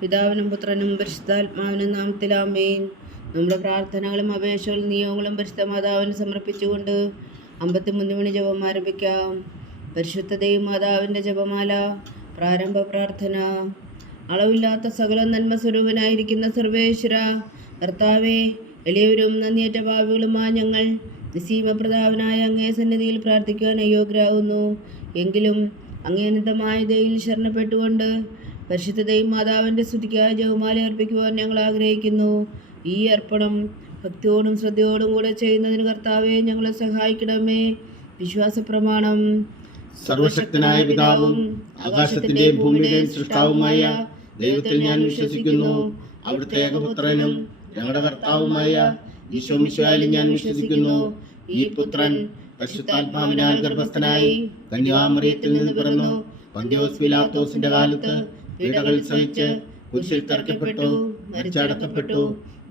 പിതാവിനും പുത്രനും പരിശുദ്ധാത്മാവിനും നാമത്തിൽ ആമേൻ. നമ്മുടെ പ്രാർത്ഥനകളും അപേക്ഷകളും നിയോഗങ്ങളും പരിശുദ്ധ മാതാവിന് സമർപ്പിച്ചുകൊണ്ട് 53 മണി ജപം ആരംഭിക്കാം. പരിശുദ്ധ മാതാവിൻ്റെ ജപമാല. പ്രാരംഭ പ്രാർത്ഥന. അളവില്ലാത്ത സകല നന്മ സ്വരൂപനായിരിക്കുന്ന സർവേശ്വര കർത്താവേ, എളിയവരും നന്ദിയേറ്റ പാപികളുമായ ഞങ്ങൾ നിസ്സീമപ്രതാപനായ അങ്ങേ സന്നിധിയിൽ പ്രാർത്ഥിക്കുവാൻ അയോഗ്യരാകുന്നു. എങ്കിലും അങ്ങേ അനന്തമായ ദയയിൽ ശരണപ്പെട്ടുകൊണ്ട് പരിശുദ്ധ മാതാവിൻ്റെ സ്തുതിക്കായി ജപമാല അർപ്പിക്കുവാൻ ഞങ്ങൾ ആഗ്രഹിക്കുന്നു. ഈ അർപ്പണം ഭക്തിയോടും ശ്രദ്ധയോടും കൂടെ ചെയ്യുന്നതിന് കർത്താവെ ഞങ്ങളെ സഹായിക്കണമേ. വിശ്വാസ പ്രമാണം. സർവശക്തനായ പിതാവും ആകാശത്തിന്റെയും ഭൂമിയുടെയും സൃഷ്ടാവുമായ ദൈവത്തിൽ ഞാൻ വിശ്വസിക്കുന്നു. അവിടുത്തെ ഏകപുത്രനും ഞങ്ങളുടെ കർത്താവുമായ ഈശോ മിശിഹായിൽ ഞാൻ വിശ്വസിക്കുന്നു. ഈ പുത്രൻ പരിശുദ്ധാത്മാവിനാൽ ഗർഭസ്ഥനായി കന്യാമറിയത്തിൽ നിന്ന് പിറന്നു. പന്തിയോസ് പിലാത്തോസിന്റെ കാലത്ത് പീഡകൾ സഹിച്ച് കുരിശിൽ തറയ്ക്കപ്പെട്ടു, മരിച്ചടക്കപ്പെട്ടു,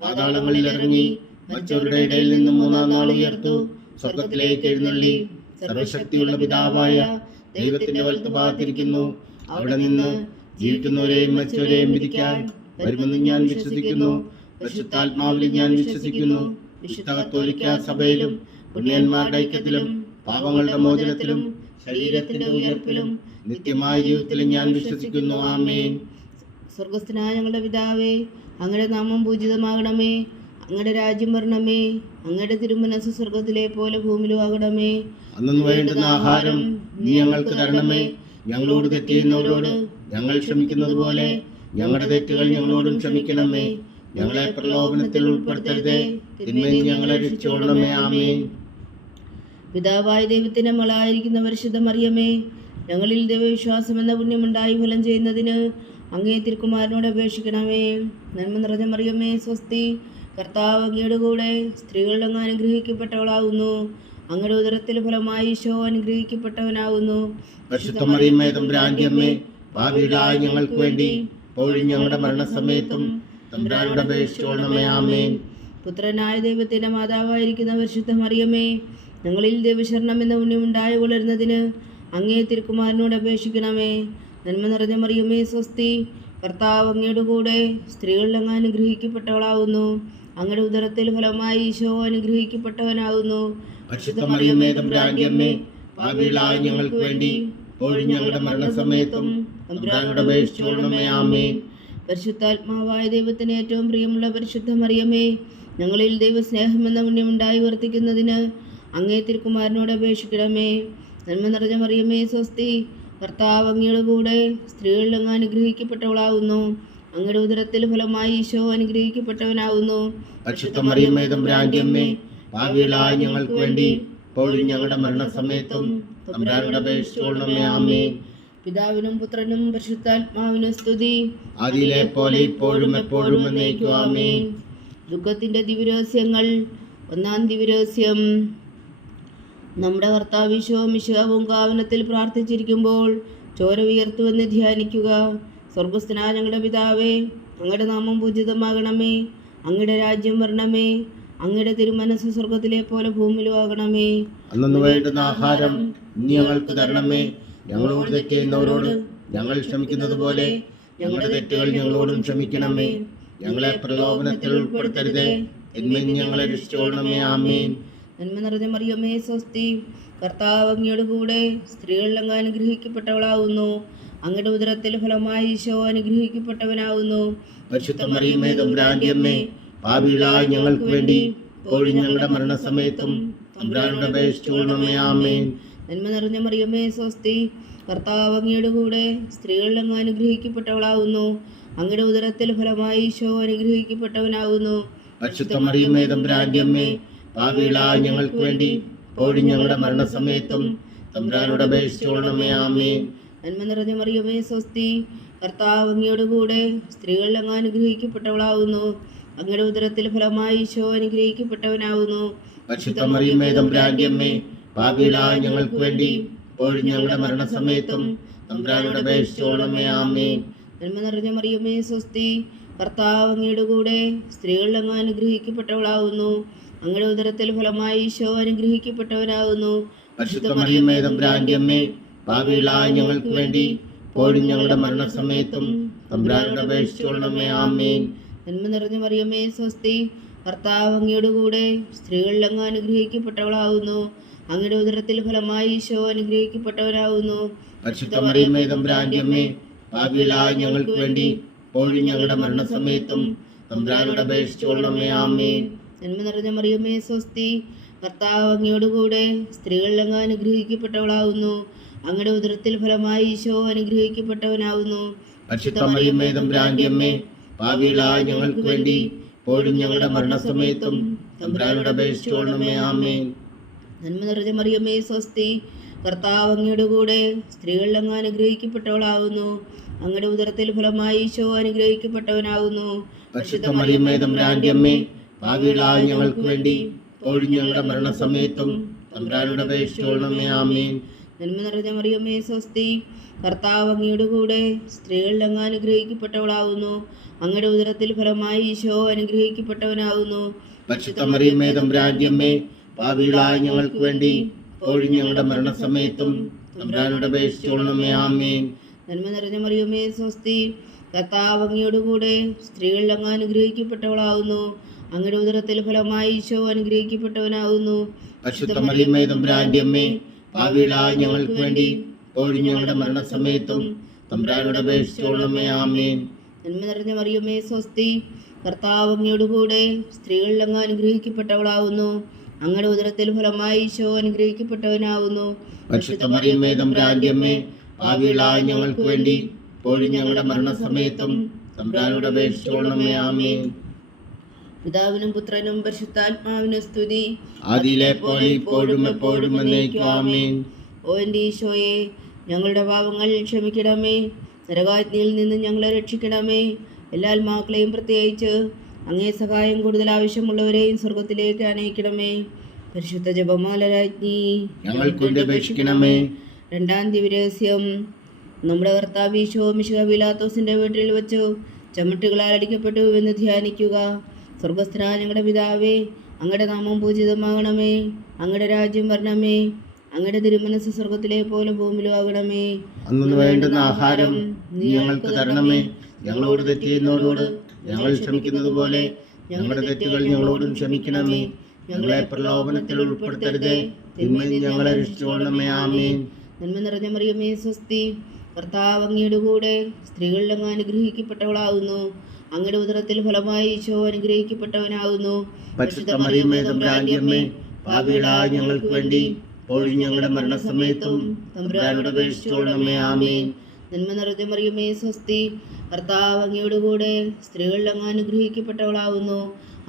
പാതാളങ്ങളിൽ ഇറങ്ങി, മരിച്ചവരുടെ ഇടയിൽ നിന്നും 3-ാം നാൾ ഉയർത്തു, സ്വർഗത്തിലേക്ക് എഴുന്നള്ളി, സർവശക്തിയുള്ള പിതാവായ ദൈവത്തിന്റെ വലത്തുഭാഗത്തിരിക്കുന്നു. അവിടെ നിന്ന് ജീവിക്കുന്നവരെയും മരിച്ചവരെയും വിധിക്കാൻ വരുമെന്ന് ഞാൻ വിശ്വസിക്കുന്നു. പരിശുദ്ധാത്മാവിൽ ഞാൻ വിശ്വസിക്കുന്നു. വിശുദ്ധ കത്തോലിക്കാ സഭയിലും പുണ്യന്മാരുടെ ഐക്യത്തിലും പാപങ്ങളുടെ മോചനത്തിലും ശരീരത്തിന്റെ ഉയർപ്പിലും നിത്യമായ ജീവിതത്തിലും ഞാൻ വിശ്വസിക്കുന്നു. ആമേൻ. സ്വർഗസ്ഥനായ ഞങ്ങളുടെ പിതാവേ, അങ്ങയുടെ നാമം പൂജിതമാകണമേ. അങ്ങയുടെ രാജ്യം വരണമേ. അങ്ങയുടെ തിരുമനസ്സ് സ്വർഗത്തിലെ പോലെ ഭൂമിയിലും ആകണമേ. അന്നു വേണ്ടുന്ന ആഹാരം നീ ഞങ്ങൾക്ക് തരണമേ. ഞങ്ങളോട് തെറ്റ് ചെയ്യുന്നവരോട് ഞങ്ങൾ ക്ഷമിക്കുന്നത് പോലെ ഞങ്ങളുടെ തെറ്റുകൾ ഞങ്ങളോടും ക്ഷമിക്കണമേ. ഞങ്ങളെ പ്രലോഭനത്തിൽ ഉൾപ്പെടുത്തരുതേ, തിന്മയിൽ ഞങ്ങളെ രക്ഷിച്ചുകൊള്ളണമേ. ആമേൻ. പിതാവായ ദൈവത്തിന്റെ മകളായിരിക്കുന്ന പരിശുദ്ധ മറിയമേ, ഞങ്ങളിൽ ദൈവവിശ്വാസം എന്ന പുണ്യമുണ്ടായി ഫലം ചെയ്യുന്നതിന് അങ്ങേ തിരുക്കുമാരനോട് അപേക്ഷിക്കണമേ. നന്മ നിറഞ്ഞ മറിയമേ, സ്വസ്തി. കർത്താവ് അങ്ങയുടെ കൂടെ സ്ത്രീകളിൽ അങ്ങ് അനുഗ്രഹിക്കപ്പെട്ടവളാകുന്നു. അങ്ങയുടെ ഉദരത്തിൽ ഫലമായി ഈശോ അനുഗ്രഹിക്കപ്പെട്ടവനാകുന്നു. പരിശുദ്ധ മറിയമേ, തമ്പുരാന്റെ അമ്മേ, പാപികളായ ഞങ്ങൾക്ക് വേണ്ടി ഇപ്പോഴും ഞങ്ങളുടെ മരണസമയത്തും തമ്പുരാനോട് അപേക്ഷിച്ചുകൊള്ളണമേ. ആമേൻ. പുത്രനായ ദൈവത്തിന്റെ മാതാവായിരിക്കുന്ന പരിശുദ്ധ മറിയമേ, ഞങ്ങളിൽ ദൈവശരണം എന്ന പുണ്യമുണ്ടായി വളരുന്നതിന് അങ്ങേ തിരുക്കുമാരനോട് അപേക്ഷിക്കണമേ. നന്മ നിറഞ്ഞ മറിയമേ, സ്വസ്തി. കർത്താവ് അങ്ങയുടെ കൂടെ സ്ത്രീകളിൽ അങ്ങ് അനുഗ്രഹിക്കപ്പെട്ടവളാകുന്നു. അങ്ങയുടെ ഉദരത്തിൽ ഫലമായി ഈശോ അനുഗ്രഹിക്കപ്പെട്ടവനാകുന്നു. പരിശുദ്ധ മറിയമേ, തമ്പുരാന്റെ അമ്മേ, പാപികളായ ഞങ്ങൾക്ക് വേണ്ടി ഇപ്പോഴും ഞങ്ങളുടെ മരണസമയത്തും തമ്പുരാനോട് അപേക്ഷിച്ചുകൊള്ളണമേ. ആമേൻ. പരിശുദ്ധാത്മാവായ ദൈവത്തിന് ഏറ്റവും പ്രിയമുള്ള പരിശുദ്ധ മറിയമേ, ഞങ്ങളിൽ ദൈവസ്നേഹം എന്ന പുണ്യമുണ്ടായി വർത്തിക്കുന്നതിന് അങ്ങേ തിരുക്കുമാരനോട് അപേക്ഷിക്കണമേ. നന്മ നിറഞ്ഞ മറിയമേ, സ്വസ്തി. കർത്താവ് അങ്ങയുടെ കൂടെ സ്ത്രീകളിൽ അങ്ങ് അനുഗ്രഹിക്കപ്പെട്ടവളാകുന്നു. അങ്ങയുടെ ഉദരത്തിൽ ഫലമായി ഈശോ അനുഗ്രഹിക്കപ്പെട്ടവനാകുന്നു. പരിശുദ്ധ മറിയമേ, തമ്പുരാന്റെ അമ്മേ, പാപികളായ ഞങ്ങൾക്ക് വേണ്ടി ഇപ്പോഴും ഞങ്ങളുടെ മരണസമയത്തും തമ്പുരാനോട് അപേക്ഷിച്ചുകൊള്ളണമേ. ആമേൻ. പിതാവിനും പുത്രനും പരിശുദ്ധാത്മാവിനും സ്തുതി. ആദിയിലെ പോലെ ഇപ്പോഴും എപ്പോഴും എന്നേക്കും. ആമേൻ. ദുഃഖത്തിന്റെ ദിവ്യരഹസ്യങ്ങൾ. 1-ാം ദിവ്യരഹസ്യം. നമ്മുടെ കർത്താവ് ഈശോ മിശിഹാവും കാവനത്തിൽ പ്രാർത്ഥിച്ചിരിക്കുമ്പോൾ ചോര വിയർത്തുവെന്ന് ധ്യാനിക്കുക. സ്വർഗസ്ഥനായ ഞങ്ങളുടെ പിതാവേ, അങ്ങയുടെ നാമം പൂജിതമാകണമേ. അങ്ങയുടെ രാജ്യം വരണമേ. അങ്ങയുടെ തിരുമനസ്സ് സ്വർഗത്തിലെ പോലെ ഭൂമിയിലും ആകണമേ. അന്നു വേണ്ടുന്ന ആഹാരം നീ ഞങ്ങൾക്ക് തരണമേ. ഞങ്ങളോട് തെറ്റ് ചെയ്യുന്നവരോട് ഞങ്ങൾ ക്ഷമിക്കുന്നത് പോലെ ഞങ്ങളുടെ തെറ്റുകൾ ഞങ്ങളോടും ക്ഷമിക്കണമേ. ഞങ്ങളെ പ്രലോഭനത്തിൽ ഉൾപ്പെടുത്തരുതേ, തിന്മയിൽ ഞങ്ങളെ രക്ഷിച്ചുകൊള്ളണമേ. ആമേൻ. നന്മ നിറഞ്ഞ മറിയമേ, സ്വസ്തി. കർത്താവ് അങ്ങയുടെ കൂടെ സ്ത്രീകളിൽ അങ്ങ് അനുഗ്രഹിക്കപ്പെട്ടവളാകുന്നു. അങ്ങയുടെ ഉദരത്തിൽ ഫലമായി ഈശോ അനുഗ്രഹിക്കപ്പെട്ടവനാകുന്നു. പരിശുദ്ധ മറിയമേ, തമ്പുരാന്റെ അമ്മേ, പാപികളായ ഞങ്ങൾക്ക് വേണ്ടി ഇപ്പോഴും ഞങ്ങളുടെ മരണസമയത്തും തമ്പുരാനോട് അപേക്ഷിച്ചുകൊള്ളണമേ. ആമേൻ. നന്മ നിറഞ്ഞ മറിയമേ, സ്വസ്തി. കർത്താവ് അങ്ങയുടെ കൂടെ സ്ത്രീകളിൽ അങ്ങ് അനുഗ്രഹിക്കപ്പെട്ടവളാകുന്നു. അങ്ങയുടെ ഉദരത്തിൽ ഫലമായി ഈശോ അനുഗ്രഹിക്കപ്പെട്ടവനാകുന്നു. പരിശുദ്ധ മറിയമേ, തമ്പുരാന്റെ അമ്മേ, പാപികളായ ഞങ്ങൾക്ക് വേണ്ടി ഇപ്പോഴും ഞങ്ങളുടെ മരണസമയത്തും തമ്പുരാനോട് അപേക്ഷിച്ചുകൊള്ളണമേ. ആമേൻ. നന്മ നിറഞ്ഞ മറിയമേ, സ്വസ്തി. കർത്താവ് അങ്ങയുടെ കൂടെ സ്ത്രീകളിൽ അങ്ങ് അനുഗ്രഹിക്കപ്പെട്ടവളാകുന്നു. അങ്ങയുടെ ഉദരത്തിൽ ഫലമായി ഈശോ അനുഗ്രഹിക്കപ്പെട്ടവനാകുന്നു. പരിശുദ്ധ മറിയമേ, തമ്പുരാന്റെ അമ്മേ, പാപികളായ ഞങ്ങൾക്ക് വേണ്ടി ഇപ്പോഴും ഞങ്ങളുടെ മരണസമയത്തും തമ്പുരാനോട് അപേക്ഷിച്ചുകൊള്ളണമേ. ആമേൻ. നന്മ നിറഞ്ഞ മറിയമേ, സ്വസ്തി. കർത്താവ് അങ്ങയുടെ കൂടെ സ്ത്രീകളിൽ അങ്ങ് അനുഗ്രഹിക്കപ്പെട്ടവളാകുന്നു. അങ്ങയുടെ ഉദരത്തിൽ ഫലമായി ഈശോ അനുഗ്രഹിക്കപ്പെട്ടവനാകുന്നു. പരിശുദ്ധ മറിയമേ, തമ്പുരാന്റെ അമ്മേ, പാപികളായ ഞങ്ങൾക്ക് വേണ്ടി ഇപ്പോഴും ഞങ്ങളുടെ മരണസമയത്തും തമ്പുരാനോട് അപേക്ഷിച്ചുകൊള്ളണമേ. ആമേൻ. നന്മ നിറഞ്ഞ മറിയമേ സ്വസ്തി, കർത്താവ് അങ്ങയുടെ കൂടെ സ്ത്രീകളിൽ അങ്ങ് അനുഗ്രഹിക്കപ്പെട്ടവളാവുന്നു. അങ്ങയുടെ ഉദരത്തിൽ ഫലമായി ഈശോ അനുഗ്രഹിക്കപ്പെട്ടവനാവുന്നു. പരിശുദ്ധ മറിയമേ തമ്പുരാന്റെ അമ്മേ, പാപികളായ ഞങ്ങൾക്ക് വേണ്ടി ഇപ്പോഴും ഞങ്ങളുടെ മരണസമയത്തും തമ്പുരാനോട് അപേക്ഷിച്ചുകൊള്ളണമേ. ആമേൻ. നന്മ നിറഞ്ഞ മറിയമേ സ്വസ്തി, കർത്താവ് അങ്ങയോട് കൂടെ സ്ത്രീകളിൽ അങ്ങ് അനുഗ്രഹിക്കപ്പെട്ടവളാവുന്നു. അങ്ങയുടെ ഉദരത്തിൽ ഫലമായി ഈശോ അനുഗ്രഹിക്കപ്പെട്ടവനാവുന്നു. പരിശുദ്ധ മറിയമേ തമ്പുരാന്റെ അമ്മേ, പാപികളായ ഞങ്ങൾക്ക് വേണ്ടി ഇപ്പോഴും ഞങ്ങളുടെ മരണസമയത്തും തമ്പുരാനോട് അപേക്ഷിച്ചുകൊള്ളണമേ. ആമേൻ. നന്മ നിറഞ്ഞ മറിയമേ സ്വസ്തി, കർത്താവ് അങ്ങയുടെ കൂടെ സ്ത്രീകളിൽ അങ്ങ് അനുഗ്രഹിക്കപ്പെട്ടവളാവുന്നു. അങ്ങയുടെ ഉദരത്തിൽ ഫലമായി ഈശോ അനുഗ്രഹിക്കപ്പെട്ടവനാവുന്നു. പരിശുദ്ധ മറിയമേ തമ്പുരാന്റെ അമ്മേ, പാപികളായ ഞങ്ങൾക്ക് വേണ്ടി ഇപ്പോഴും ഞങ്ങളുടെ മരണസമയത്തും തമ്പുരാനോട് അപേക്ഷിച്ചുകൊള്ളണമേ. ആമേൻ. നന്മ നിറഞ്ഞ മറിയമേ സ്വസ്തി, കർത്താവ് അങ്ങയുടെ കൂടെ സ്ത്രീകളിൽ അങ്ങ് അനുഗ്രഹിക്കപ്പെട്ടവളാവുന്നു. അങ്ങയുടെ ഉദരത്തിൽ ഫലമായി ഈശോ അനുഗ്രഹിക്കപ്പെട്ടവനാവുന്നു. പരിശുദ്ധ മറിയമേ തമ്പുരാന്റെ അമ്മേ, പാപികളായ ഞങ്ങൾക്ക് വേണ്ടി ഇപ്പോഴും ഞങ്ങളുടെ മരണസമയത്തും തമ്പുരാനോട് അപേക്ഷിച്ചുകൊള്ളണമേ. ആമേൻ. നന്മ നിറഞ്ഞ മറിയമേ സ്വസ്തി, കർത്താവ് അങ്ങയുടെ കൂടെ സ്ത്രീകളിൽ അങ്ങ് അനുഗ്രഹിക്കപ്പെട്ടവളാവുന്നു. അങ്ങയുടെ ഉദരത്തിൽ ഫലമായി ഈശോ അനുഗ്രഹിക്കപ്പെട്ടവനാവുന്നു. പരിശുദ്ധ മറിയമേ തമ്പുരാന്റെ അമ്മേ, പാപികളായ ഞങ്ങൾക്ക് വേണ്ടി ഇപ്പോഴും ഞങ്ങളുടെ മരണസമയത്തും തമ്പുരാനോട് അപേക്ഷിച്ചുകൊള്ളണമേ. ആമേൻ. നന്മ നിറഞ്ഞ മറിയമേ സ്വസ്തി, കർത്താവ് അങ്ങയുടെ കൂടെ സ്ത്രീകളിൽ അങ്ങ് അനുഗ്രഹിക്കപ്പെട്ടവളാവുന്നു. അങ്ങയുടെ ഉദരത്തിൽ ഫലമായി ഈശോ അനുഗ്രഹിക്കപ്പെട്ടവനാവുന്നു. പരിശുദ്ധ മറിയമേ തമ്പുരാന്റെ അമ്മേ, പാപികളായ ഞങ്ങൾക്ക് വേണ്ടി ഇപ്പോഴും ഞങ്ങളുടെ മരണസമയത്തും തമ്പുരാനോട് അപേക്ഷിച്ചുകൊള്ളണമേ. ആമേൻ. പിതാവിനും പുത്രനും പരിശുദ്ധാത്മാവിനും സ്തുതി, ആദിയിലെ പോലെ ഇപ്പോഴും എപ്പോഴും എന്നേക്കും. ആമേൻ. ഓ എൻ്റെ ഈശോയെ, ഞങ്ങളുടെ പാപങ്ങൾ ക്ഷമിക്കണമേ. നരകാഗ്നിയിൽ നിന്ന് ഞങ്ങളെ രക്ഷിക്കണമേ. എല്ലാ ആത്മാക്കളെയും പ്രത്യേകിച്ച് അങ്ങേ സഹായം കൂടുതൽ ആവശ്യമുള്ളവരെയും സ്വർഗത്തിലേക്ക് അനയിക്കണമേ. പരിശുദ്ധ ജപമാല രാജ്ഞി, ഞങ്ങൾക്ക് വേണ്ടി അപേക്ഷിക്കണമേ. രണ്ടാം ദിവ്യരഹസ്യം. നമ്മുടെ കർത്താവ് ഈശോ മിശിഹ പീലാത്തോസിന്റെ വീട്ടിൽ വെച്ചു ചമ്മട്ടുകളാൽ അടിക്കപ്പെട്ടു എന്ന് ധ്യാനിക്കുക. സ്വർഗസ്ഥനായ ഞങ്ങളുടെ പിതാവേ, അങ്ങയുടെ നാമം പൂജിതമാകണമേ. അങ്ങയുടെ രാജ്യം വരണമേ. അങ്ങയുടെ തിരുമനസ് സ്വർഗത്തിലെ പോലെ ഭൂമിയിലും ആകണമേ. അന്നു വേണ്ടുന്ന ആഹാരം നീ ഞങ്ങൾക്ക് തരണമേ. ഞങ്ങളോട് തെറ്റ് ചെയ്യുന്നവരോട് ഞങ്ങൾ ക്ഷമിക്കുന്നത് പോലെ ഞങ്ങളുടെ തെറ്റുകൾ ഞങ്ങളോടും ക്ഷമിക്കണമേ. ഞങ്ങളെ പ്രലോഭനത്തിൽ ഉൾപ്പെടുത്തരുതേ, തിന്മയിൽ ഞങ്ങളെ രക്ഷിച്ചുകൊള്ളണമേ. ആമേൻ. നന്മ നിറഞ്ഞ മറിയമേ സ്വസ്തി, കർത്താവ് അങ്ങയുടെ കൂടെ സ്ത്രീകളിൽ അങ്ങ് അനുഗ്രഹിക്കപ്പെട്ടവളാവുന്നു. അങ്ങയുടെ ഉദരത്തിൽ ഫലമായി ഈശോ അനുഗ്രഹിക്കപ്പെട്ടവനാവുന്നു. പരിശുദ്ധ മറിയമേ തമ്പുരാന്റെ അമ്മേ, പാപികളായ ഞങ്ങൾക്ക് വേണ്ടി ഇപ്പോഴും ഞങ്ങളുടെ മരണസമയത്തും തമ്പുരാനോട് അപേക്ഷിച്ചുകൊള്ളണമേ. ആമേൻ. നന്മ നിറഞ്ഞ മറിയമേ സ്വസ്തി, കർത്താവ് അങ്ങയുടെ കൂടെ സ്ത്രീകളിൽ അങ്ങ് അനുഗ്രഹിക്കപ്പെട്ടവളാവുന്നു.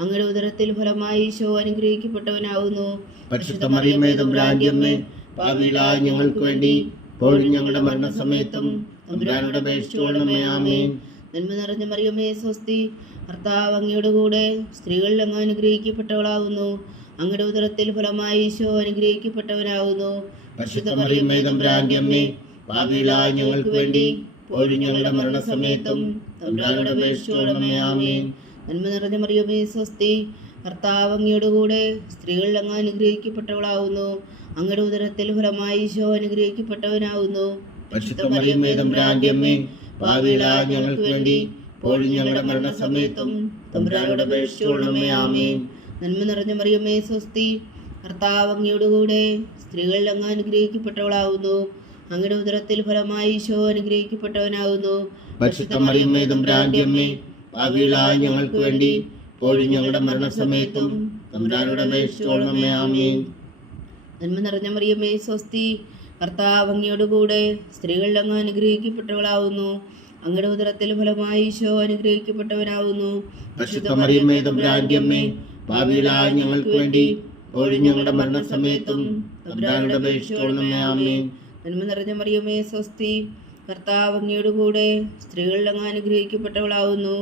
അങ്ങയുടെ ഉദരത്തിൽ ഫലമായി ഈശോ അനുഗ്രഹിക്കപ്പെട്ടവനാവുന്നു. പരിശുദ്ധ മറിയമേ തമ്പുരാന്റെ അമ്മേ, പാപികളായ ഞങ്ങൾക്ക് വേണ്ടി ഇപ്പോഴും ഞങ്ങളുടെ മരണസമയത്തും തമ്പുരാനോട് അപേക്ഷിച്ചുകൊള്ളണമേ. ആമേൻ. നന്മ നിറഞ്ഞ മറിയമേ സ്വസ്തി, കർത്താവ് അങ്ങയുടെ കൂടെ സ്ത്രീകളിൽ അങ്ങ് അനുഗ്രഹിക്കപ്പെട്ടവളാവുന്നു. അങ്ങയുടെ ഉദരത്തിൽ ഫലമായി ഈശോ അനുഗ്രഹിക്കപ്പെട്ടവനാവുന്നു. പരിശുദ്ധ മറിയമേ തമ്പുരാന്റെ അമ്മേ, പാപികളായ ഞങ്ങൾക്ക് വേണ്ടി ഇപ്പോഴും ഞങ്ങളുടെ മരണസമയത്തും തമ്പുരാനോട് അപേക്ഷിച്ചുകൊള്ളണമേ. ആമേൻ. നന്മ നിറഞ്ഞ മറിയമേ സ്വസ്തി, കർത്താവ് അങ്ങയുടെ കൂടെ സ്ത്രീകളിൽ അങ്ങ് അനുഗ്രഹിക്കപ്പെട്ടവളാവുന്നു. അങ്ങയുടെ ഉദരത്തിൽ ഫലമായി ഈശോ അനുഗ്രഹിക്കപ്പെട്ടവനാവുന്നു. പരിശുദ്ധ മറിയമേ തമ്പുരാന്റെ അമ്മേ, പാപികളായ ഞങ്ങൾക്ക് വേണ്ടി ഇപ്പോഴും ഞങ്ങളുടെ മരണസമയത്തും തമ്പുരാനോട് അപേക്ഷിച്ചുകൊള്ളണമേ. ആമേൻ. നന്മ നിറഞ്ഞ മറിയമേ സ്വസ്തി, കർത്താവ് അങ്ങയുടെ കൂടെ സ്ത്രീകളിൽ അങ്ങ് അനുഗ്രഹിക്കപ്പെട്ടവളാവുന്നു. അങ്ങയുടെ ഉദരത്തിൽ ഫലമായി ഈശോ അനുഗ്രഹിക്കപ്പെട്ടവനാവുന്നു. പരിശുദ്ധ മറിയമേ തമ്പുരാന്റെ അമ്മേ, പാപികളായ ഞങ്ങൾക്ക് വേണ്ടി ഇപ്പോഴും ഞങ്ങളുടെ മരണസമയത്തും തമ്പുരാനോട് അപേക്ഷിച്ചുകൊള്ളണമേ. ആമേൻ. നന്മ നിറഞ്ഞ മറിയമേ സ്വസ്തി, കർത്താവ് അങ്ങയുടെ കൂടെ സ്ത്രീകളിൽ അങ്ങ് അനുഗ്രഹിക്കപ്പെട്ടവളാവുന്നു. അങ്ങയുടെ ഉദരത്തിൽ ഫലമായി ഈശോ അനുഗ്രഹിക്കപ്പെട്ടവനാവുന്നു. പരിശുദ്ധ മറിയമേ തമ്പുരാന്റെ അമ്മേ, പാപികളായ ഞങ്ങൾക്ക് വേണ്ടി ഇപ്പോഴും ഞങ്ങളുടെ മരണസമയത്തും തമ്പുരാനോട് അപേക്ഷിച്ചുകൊള്ളണമേ. ആമേൻ. നന്മ നിറഞ്ഞ മറിയമേ സ്വസ്തി, കർത്താവ് അങ്ങയുടെ കൂടെ സ്ത്രീകളിൽ അങ്ങ് അനുഗ്രഹിക്കപ്പെട്ടവളാവുന്നു.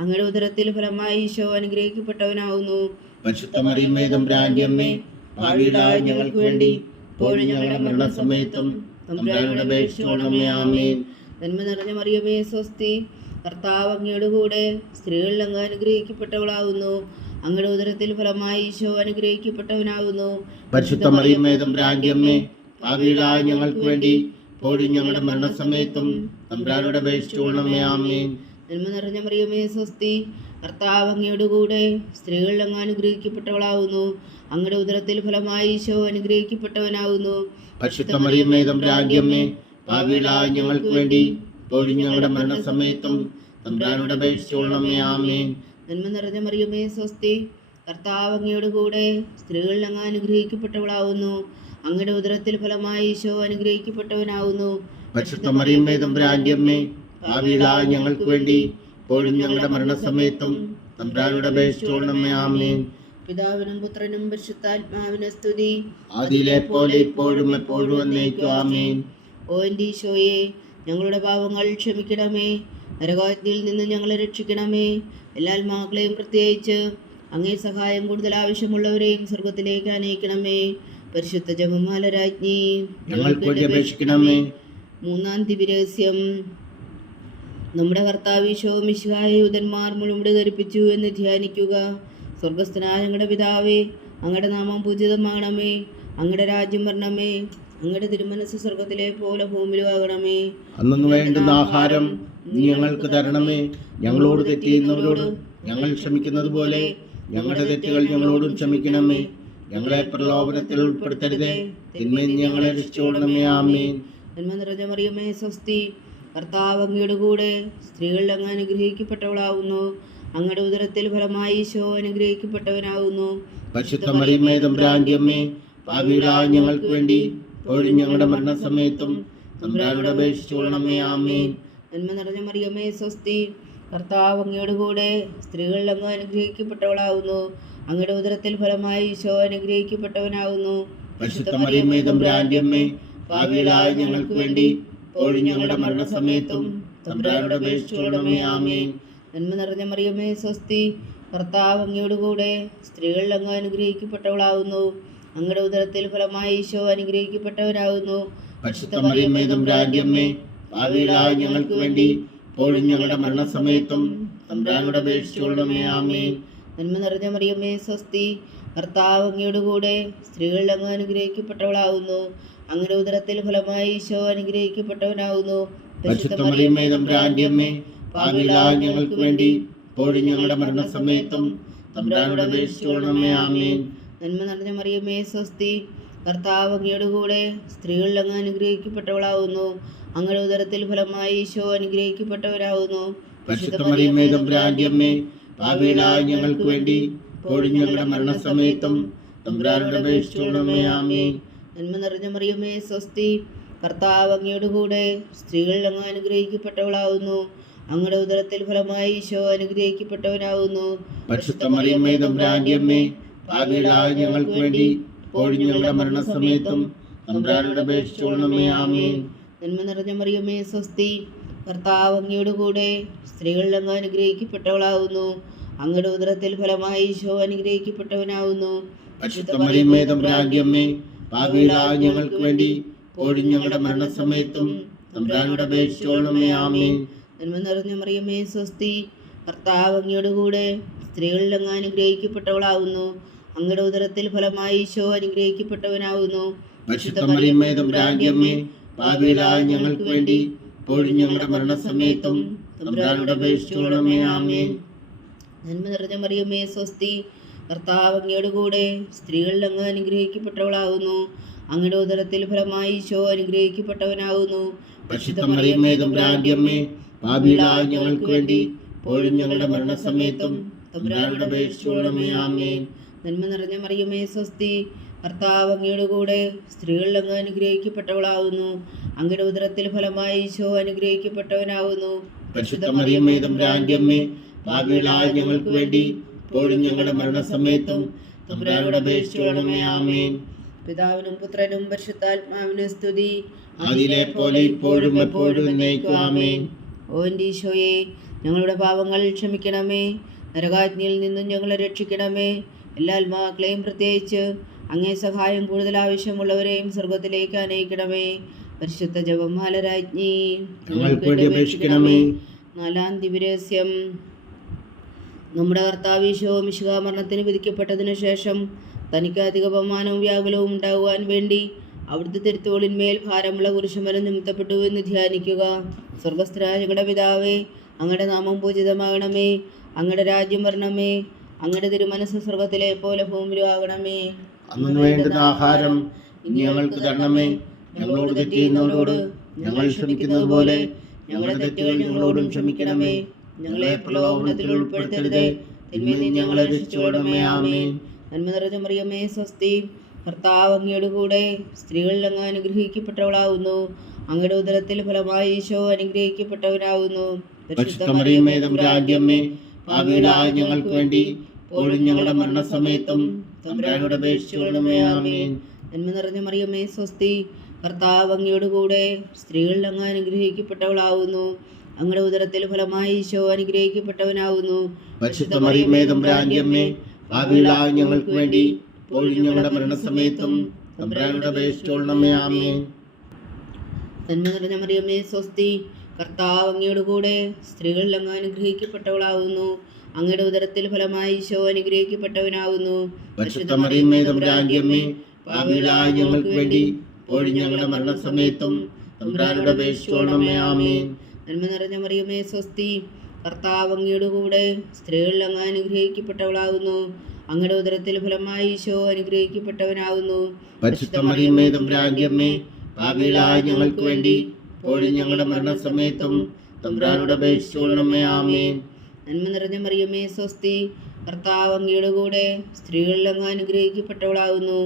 അങ്ങയുടെ ഉദരത്തിൽ ഫലമായി ഈശോ അനുഗ്രഹിക്കപ്പെട്ടവനാവുന്നു. പരിശുദ്ധ മറിയമേ തമ്പുരാന്റെ അമ്മേ, പാപികളായ ഞങ്ങൾക്ക് വേണ്ടി ഇപ്പോഴും ഞങ്ങളുടെ മരണസമയത്തും തമ്പുരാനോട് അപേക്ഷിച്ചുകൊള്ളണമേ. ആമേൻ. നന്മ നിറഞ്ഞ മറിയമേ സ്വസ്തി, കർത്താവ് അങ്ങയുടെ കൂടെ സ്ത്രീകളിൽ അങ്ങ് അനുഗ്രഹിക്കപ്പെട്ടവളാവുന്നു. അങ്ങയുടെ ഉദരത്തിൽ ഫലമായി ഈശോ അനുഗ്രഹിക്കപ്പെട്ടവനാവുന്നു. പരിശുദ്ധ മറിയമേ തമ്പുരാന്റെ അമ്മേ, പാപികളായ ഞങ്ങൾക്ക് വേണ്ടി ഇപ്പോഴും ഞങ്ങളുടെ മരണസമയത്തും തമ്പുരാനോട് അപേക്ഷിച്ചുകൊള്ളണമേ. ആമേൻ. നന്മ നിറഞ്ഞ മറിയമേ സ്വസ്തി, കർത്താവ് അങ്ങയുടെ കൂടെ, സ്ത്രീകളിൽ അങ്ങ് അനുഗ്രഹിക്കപ്പെട്ടവളാവുന്നു. അങ്ങയുടെ ഉദരത്തിൽ ഫലമായി ഈശോ അനുഗ്രഹിക്കപ്പെട്ടവനാവുന്നു. പരിശുദ്ധ മറിയമേ തമ്പുരാന്റെ അമ്മേ, പാപികളായ ഞങ്ങൾക്ക് വേണ്ടി ഇപ്പോഴും ഞങ്ങളുടെ മരണസമയത്തും തമ്പുരാനോട് അപേക്ഷിച്ചുകൊള്ളണമേ. ആമേൻ. നന്മ നിറഞ്ഞ മറിയമേ സ്വസ്തി, കർത്താവ് അങ്ങയുടെ കൂടെ, സ്ത്രീകളിൽ അങ്ങ് അനുഗ്രഹിക്കപ്പെട്ടവളാവുന്നു. അങ്ങയുടെ ഉദരത്തിൽ ഫലമായി ഈശോ അനുഗ്രഹിക്കപ്പെട്ടവനാവുന്നു. പരിശുദ്ധ മറിയമേ തമ്പുരാന്റെ അമ്മേ, പാപികളായ ഞങ്ങൾക്ക് വേണ്ടി ഇപ്പോഴും ഞങ്ങളുടെ മരണസമയത്തും തമ്പുരാനോട് അപേക്ഷിച്ചുകൊള്ളണമേ. ആമേൻ. പിതാവിനും പുത്രനും പരിശുദ്ധാത്മാവിനും സ്തുതി, ആദിയിലെ പോലെ ഇപ്പോഴും എപ്പോഴും എന്നേക്കും. ആമേൻ. ഓ എൻ്റെ ഈശോയെ, ഞങ്ങളുടെ പാപങ്ങൾ ക്ഷമിക്കണമേ, നരകാഗ്നിയിൽ നിന്ന് ഞങ്ങളെ രക്ഷിക്കണമേ. എല്ലാ ആത്മാക്കളെയും പ്രത്യേകിച്ച് അങ്ങേ സഹായം കൂടുതൽ ആവശ്യമുള്ളവരെയും സ്വർഗത്തിലേക്ക് അനയിക്കണമേ. പരിശുദ്ധ ജപമാല രാജ്ഞി, ഞങ്ങൾക്ക് വേണ്ടി അപേക്ഷിക്കണമേ. മൂന്നാം ദിവ്യരഹസ്യം. നമ്മുടെ കർത്താവ് ഈശോ മിശിഹായെ യൂതന്മാർ മുഴുവൻ ധരിപ്പിച്ചു എന്ന് ധ്യാനിക്കുക. സ്വർഗസ്ഥനായ ഞങ്ങളുടെ പിതാവേ, അങ്ങയുടെ നാമം പൂജിതമാകണമേ, അങ്ങയുടെ രാജ്യം വരണമേ, അങ്ങയുടെ തിരുമനസ് സ്വർഗത്തിലെ പോലെ ഭൂമിയിലുമാകണമേ. അന്നു വേണ്ടുന്ന ആഹാരം നീ ഞങ്ങൾക്ക് തരണമേ. ഞങ്ങളോട് തെറ്റ് ചെയ്യുന്നവരോട് ഞങ്ങൾ ക്ഷമിക്കുന്നത് പോലെ ഞങ്ങളുടെ തെറ്റുകൾ ഞങ്ങളോടും ക്ഷമിക്കണമേ. ഞങ്ങളെ പ്രലോഭനത്തിൽ ഉൾപ്പെടുത്തരുതേ, തിന്മയിൽ ഞങ്ങളെ രക്ഷിച്ചുകൊള്ളണമേ. ആമേൻ. നന്മ നിറഞ്ഞ മറിയമേ സ്വസ്തി, കർത്താവ് അങ്ങയുടെ കൂടെ, സ്ത്രീകളിൽ അങ്ങ് അനുഗ്രഹിക്കപ്പെട്ടവളാവുന്നു. അങ്ങയുടെ ഉദരത്തിൽ ഫലമായി ഈശോ അനുഗ്രഹിക്കപ്പെട്ടവനാവുന്നു. പരിശുദ്ധ മറിയമേ തമ്പുരാന്റെ അമ്മേ, പാപികളായ ഞങ്ങൾക്ക് വേണ്ടി ഇപ്പോഴും ഞങ്ങളുടെ മരണസമയത്തും തമ്പുരാനോട് അപേക്ഷിച്ചുകൊള്ളണമേ. ആമേൻ. നന്മ നിറഞ്ഞ മറിയമേ സ്വസ്തി, കർത്താവ് അങ്ങയുടെ കൂടെ, സ്ത്രീകളിൽ അങ്ങ് അനുഗ്രഹിക്കപ്പെട്ടവളാവുന്നു. അങ്ങയുടെ ഉദരത്തിൽ ഫലമായി ഈശോ അനുഗ്രഹിക്കപ്പെട്ടവനാവുന്നു. പരിശുദ്ധ മറിയമേ തമ്പുരാന്റെ അമ്മേ, പാപികളായ ഞങ്ങൾക്ക് വേണ്ടി ഇപ്പോഴും ഞങ്ങളുടെ മരണസമയത്തും തമ്പുരാനോട് അപേക്ഷിച്ചുകൊള്ളണമേ. ആമേൻ. നന്മ നിറഞ്ഞ മറിയമേ സ്വസ്തി, കർത്താവ് അങ്ങയുടെ കൂടെ, സ്ത്രീകളിൽ അങ്ങ് അനുഗ്രഹിക്കപ്പെട്ടവളാവുന്നു. അങ്ങയുടെ ഉദരത്തിൽ ഫലമായി ഈശോ അനുഗ്രഹിക്കപ്പെട്ടവരാകുന്നു. പരിശുദ്ധ മറിയമേ തമ്പുരാന്റെ അമ്മേ, പാപികളായ ഞങ്ങൾക്ക് വേണ്ടി ഇപ്പോഴും ഞങ്ങളുടെ മരണസമയത്തും തമ്പുരാനോട് അപേക്ഷിച്ചുകൊള്ളണമേ. ആമേൻ. നന്മ നിറഞ്ഞ മറിയമേ സ്വസ്തി, കർത്താവ് അങ്ങയുടെ കൂടെ, സ്ത്രീകളിൽ അങ്ങ് അനുഗ്രഹിക്കപ്പെട്ടവളാവുന്നു. അങ്ങയുടെ ഉദരത്തിൽ ഫലമായി ഈശോ അനുഗ്രഹിക്കപ്പെട്ടവനാകുന്നു. പരിശുദ്ധ മറിയമേ തമ്പുരാന്റെ അമ്മേ, പാപികളായ ഞങ്ങൾക്ക് വേണ്ടി ഇപ്പോഴും ഞങ്ങളുടെ മരണസമയത്തും തമ്പുരാനോട് അപേക്ഷിച്ചുകൊള്ളണമേ. ആമേൻ. നന്മ നിറഞ്ഞ മറിയമേ സ്വസ്തി, കർത്താവ് അങ്ങയുടെ കൂടെ, സ്ത്രീകളിൽ അങ്ങ് അനുഗ്രഹിക്കപ്പെട്ടവളാവുന്നു. അങ്ങയുടെ ഉദരത്തിൽ ഫലമായി ഈശോ അനുഗ്രഹിക്കപ്പെട്ടവരാകുന്നു. പരിശുദ്ധ മറിയമേ തമ്പുരാന്റെ അമ്മേ, പാപികളായ ഞങ്ങൾക്ക് വേണ്ടി ഇപ്പോഴും ഞങ്ങളുടെ മരണസമയത്തും തമ്പുരാനോട് അപേക്ഷിച്ചുകൊള്ളണമേ. ആമേൻ. നന്മ നിറഞ്ഞ മറിയമേ സ്വസ്തി, കർത്താവ് അങ്ങയുടെ കൂടെ, സ്ത്രീകളിൽ അങ്ങ് അനുഗ്രഹിക്കപ്പെട്ടവളാവുന്നു. അങ്ങയുടെ ഉദരത്തിൽ ഫലമായി ഈശോ അനുഗ്രഹിക്കപ്പെട്ടവനാകുന്നു. പരിശുദ്ധ മറിയമേ തമ്പുരാന്റെ അമ്മേ, പാപികളായ ഞങ്ങൾക്ക് വേണ്ടി ഇപ്പോഴും ഞങ്ങളുടെ മരണസമയത്തും തമ്പുരാനോട് അപേക്ഷിച്ചുകൊള്ളണമേ. ആമേൻ. നന്മ നിറഞ്ഞ മറിയമേ സ്വസ്തി, കർത്താവ് അങ്ങയുടെ കൂടെ, സ്ത്രീകളിൽ അങ്ങ് അനുഗ്രഹിക്കപ്പെട്ടവളാവുന്നു. അങ്ങയുടെ ഉദരത്തിൽ ഫലമായി ഈശോ അനുഗ്രഹിക്കപ്പെട്ടവനാകുന്നു. പരിശുദ്ധ മറിയമേ തമ്പുരാന്റെ അമ്മേ, പാപികളായ ഞങ്ങൾക്ക് വേണ്ടി ഇപ്പോഴും ഞങ്ങളുടെ മരണസമയത്തും തമ്പുരാനോട് അപേക്ഷിച്ചുകൊള്ളണമേ. ആമേൻ. നന്മ നിറഞ്ഞ മറിയമേ സ്വസ്തി, കർത്താവ് അങ്ങയുടെ കൂടെ, സ്ത്രീകളിൽ അങ്ങ് അനുഗ്രഹിക്കപ്പെട്ടവളാവുന്നു. അങ്ങയുടെ ഉദരത്തിൽ ഫലമായി ഈശോ അനുഗ്രഹിക്കപ്പെട്ടവനാകുന്നു. പരിശുദ്ധ മറിയമേ തമ്പുരാന്റെ അമ്മേ, പാപികളായ ഞങ്ങൾക്ക് വേണ്ടി ഇപ്പോഴും ഞങ്ങളുടെ മരണസമയത്തും തമ്പുരാനോട് അപേക്ഷിച്ചുകൊള്ളണമേ. ആമേൻ. നന്മ നിറഞ്ഞ മറിയമേ സ്വസ്തി, കർത്താവ് അങ്ങയുടെ കൂടെ, സ്ത്രീകളിൽ അങ്ങ് അനുഗ്രഹിക്കപ്പെട്ടവളാകുന്നു. അങ്ങയുടെ ഉദരത്തിൽ ഫലമായി ഈശോ അനുഗ്രഹിക്കപ്പെട്ടവനാകുന്നു. പരിശുദ്ധ മറിയമേ തമ്പുരാന്റെ അമ്മേ, പാപികളായ ഞങ്ങൾക്ക് വേണ്ടി ഇപ്പോഴും ഞങ്ങളുടെ മരണസമയത്തും തമ്പുരാനോട് അപേക്ഷിച്ചുകൊള്ളണമേ. ആമേൻ. നന്മ നിറഞ്ഞ മറിയമേ സ്വസ്തി, കർത്താവ് അങ്ങയുടെ കൂടെ, സ്ത്രീകളിൽ അങ്ങ് അനുഗ്രഹിക്കപ്പെട്ടവളാകുന്നു. അങ്ങയുടെ ഉദരത്തിൽ ഫലമായി ഈശോ അനുഗ്രഹിക്കപ്പെട്ടവനാകുന്നു. പരിശുദ്ധ മറിയമേ തമ്പുരാന്റെ അമ്മേ, പാപികളായ ഞങ്ങൾക്ക് വേണ്ടി ഇപ്പോഴും ഞങ്ങളുടെ മരണസമയത്തും തമ്പുരാനോട് അപേക്ഷിച്ചുകൊള്ളണമേ. ആമേൻ. പിതാവിനും പുത്രനും പരിശുദ്ധാത്മാവിനും സ്തുതി, ആദിയിലെ പോലെ ഇപ്പോഴും എപ്പോഴും എന്നേക്കും. ആമേൻ. ഓ എൻ്റെ ഈശോയെ, ഞങ്ങളുടെ പാപങ്ങൾ ക്ഷമിക്കണമേ, നരകാഗ്നിയിൽ നിന്നും ഞങ്ങളെ രക്ഷിക്കണമേ. എല്ലാ ആത്മാക്കളെയും പ്രത്യേകിച്ച് അങ്ങേ സഹായം കൂടുതൽ ആവശ്യമുള്ളവരെയും സ്വർഗത്തിലേക്ക് അനയിക്കണമേ. പരിശുദ്ധ ജപമാല രാജ്ഞി, ഞങ്ങൾക്ക് വേണ്ടി അപേക്ഷിക്കണമേ. നാലാം ദിവ്യരഹസ്യം. നമ്മുടെ കർത്താവ് ഈശോ മിശിഹാ മരണത്തിന് വിധിക്കപ്പെട്ടതിനു ശേഷം തനിക്ക് അധിക അപമാനവും വ്യാകുലവും ഉണ്ടാകുവാൻ വേണ്ടി അവിടുത്തെ തിരുത്തോളിന്മേൽ ഭാരമുള്ള കുരിശുമരം നിമിത്തപ്പെട്ടു എന്ന് ധ്യാനിക്കുക. സ്വർഗസ്ഥനായ ഞങ്ങളുടെ പിതാവേ, അങ്ങയുടെ നാമം പൂജിതമാകണമേ. അങ്ങയുടെ രാജ്യം വരണമേ. അങ്ങയുടെ തിരുമനസ് സ്വർഗത്തിലെ പോലെ ഭൂമിയിലും ആകണമേ. അന്നു വേണ്ടുന്ന ആഹാരം ഇനി ഞങ്ങൾക്ക് തരണമേ. ഞങ്ങളോട് തെറ്റ് ചെയ്യുന്നവരോട് ഞങ്ങൾ ക്ഷമിക്കുന്നത് പോലെ ഞങ്ങളുടെ തെറ്റുകൾ ഞങ്ങളോടും ക്ഷമിക്കണമേ. ഞങ്ങളെ പ്രലോഭനത്തിൽ ഉൾപ്പെടുത്തരുതേ, തിന്മയിൽ നിന്ന് ഞങ്ങളെ രക്ഷിച്ചുകൊള്ളണമേ. ആമേൻ. നന്മ നിറഞ്ഞ മറിയമേ, സ്വസ്തി. കർത്താവ് അങ്ങയുടെ കൂടെ സ്ത്രീകളിൽ അങ്ങ് അനുഗ്രഹിക്കപ്പെട്ടവളാകുന്നു. അങ്ങയുടെ ഉദരത്തിൽ ഫലമായി ഈശോ അനുഗ്രഹിക്കപ്പെട്ടവനാകുന്നു. പരിശുദ്ധ മറിയമേ, തമ്പുരാന്റെ അമ്മേ, പാപികളായ ഞങ്ങൾക്ക് വേണ്ടി ഇപ്പോഴും ഞങ്ങളുടെ മരണസമയത്തും തമ്പുരാനോട് അപേക്ഷിച്ചുകൊള്ളണമേ. ആമേൻ. നന്മ നിറഞ്ഞ മറിയമേ, സ്വസ്തി. കർത്താവ് അങ്ങയുടെ കൂടെ സ്ത്രീകളിൽ അങ്ങ് അനുഗ്രഹിക്കപ്പെട്ടവളാകുന്നു. അങ്ങയുടെ ഉദരത്തിൽ ഫലമായി ഈശോ അനുഗ്രഹിക്കപ്പെട്ടവനാകുന്നു. പരിശുദ്ധ മറിയമേ, തമ്പുരാന്റെ അമ്മേ, പാപികളായ ഞങ്ങൾക്ക് വേണ്ടി ഇപ്പോഴും ഞങ്ങളുടെ മരണസമയത്തും തമ്പുരാനോട് അപേക്ഷിച്ചുകൊള്ളണമേ. ആമേൻ. നന്മ നിറഞ്ഞ മറിയമേ, സ്വസ്തി. കർത്താവ് അങ്ങയുടെ കൂടെ സ്ത്രീകളിൽ അങ്ങ് അനുഗ്രഹിക്കപ്പെട്ടവളാകുന്നു. അങ്ങയുടെ ഉദരത്തിൽ ഫലമായി ഈശോ അനുഗ്രഹിക്കപ്പെട്ടവനാകുന്നു. പരിശുദ്ധ മറിയമേ, തമ്പുരാന്റെ അമ്മേ, പാപികളായ ഞങ്ങൾക്ക് വേണ്ടി ഇപ്പോഴും ഞങ്ങളുടെ മരണസമയത്തും തമ്പുരാനോട് അപേക്ഷിച്ചുകൊള്ളണമേ. ആമേൻ. നന്മ നിറഞ്ഞ മറിയമേ, സ്വസ്തി. കർത്താവ് അങ്ങയുടെ കൂടെ സ്ത്രീകളിൽ അങ്ങ് അനുഗ്രഹിക്കപ്പെട്ടവളാകുന്നു. അങ്ങയുടെ ഉദരത്തിൽ ഫലമായി ഈശോ അനുഗ്രഹിക്കപ്പെട്ടവനാകുന്നു. പരിശുദ്ധ മറിയമേ, തമ്പുരാന്റെ അമ്മേ, പാപികളായ ഞങ്ങൾക്ക് വേണ്ടി ഇപ്പോഴും ഞങ്ങളുടെ മരണസമയത്തും തമ്പുരാനോട് അപേക്ഷിച്ചുകൊള്ളണമേ. ആമേൻ. നന്മ നിറഞ്ഞ മറിയമേ, സ്വസ്തി. കർത്താവ് അങ്ങയുടെ കൂടെ സ്ത്രീകളിൽ അങ്ങ് അനുഗ്രഹിക്കപ്പെട്ടവളാകുന്നു.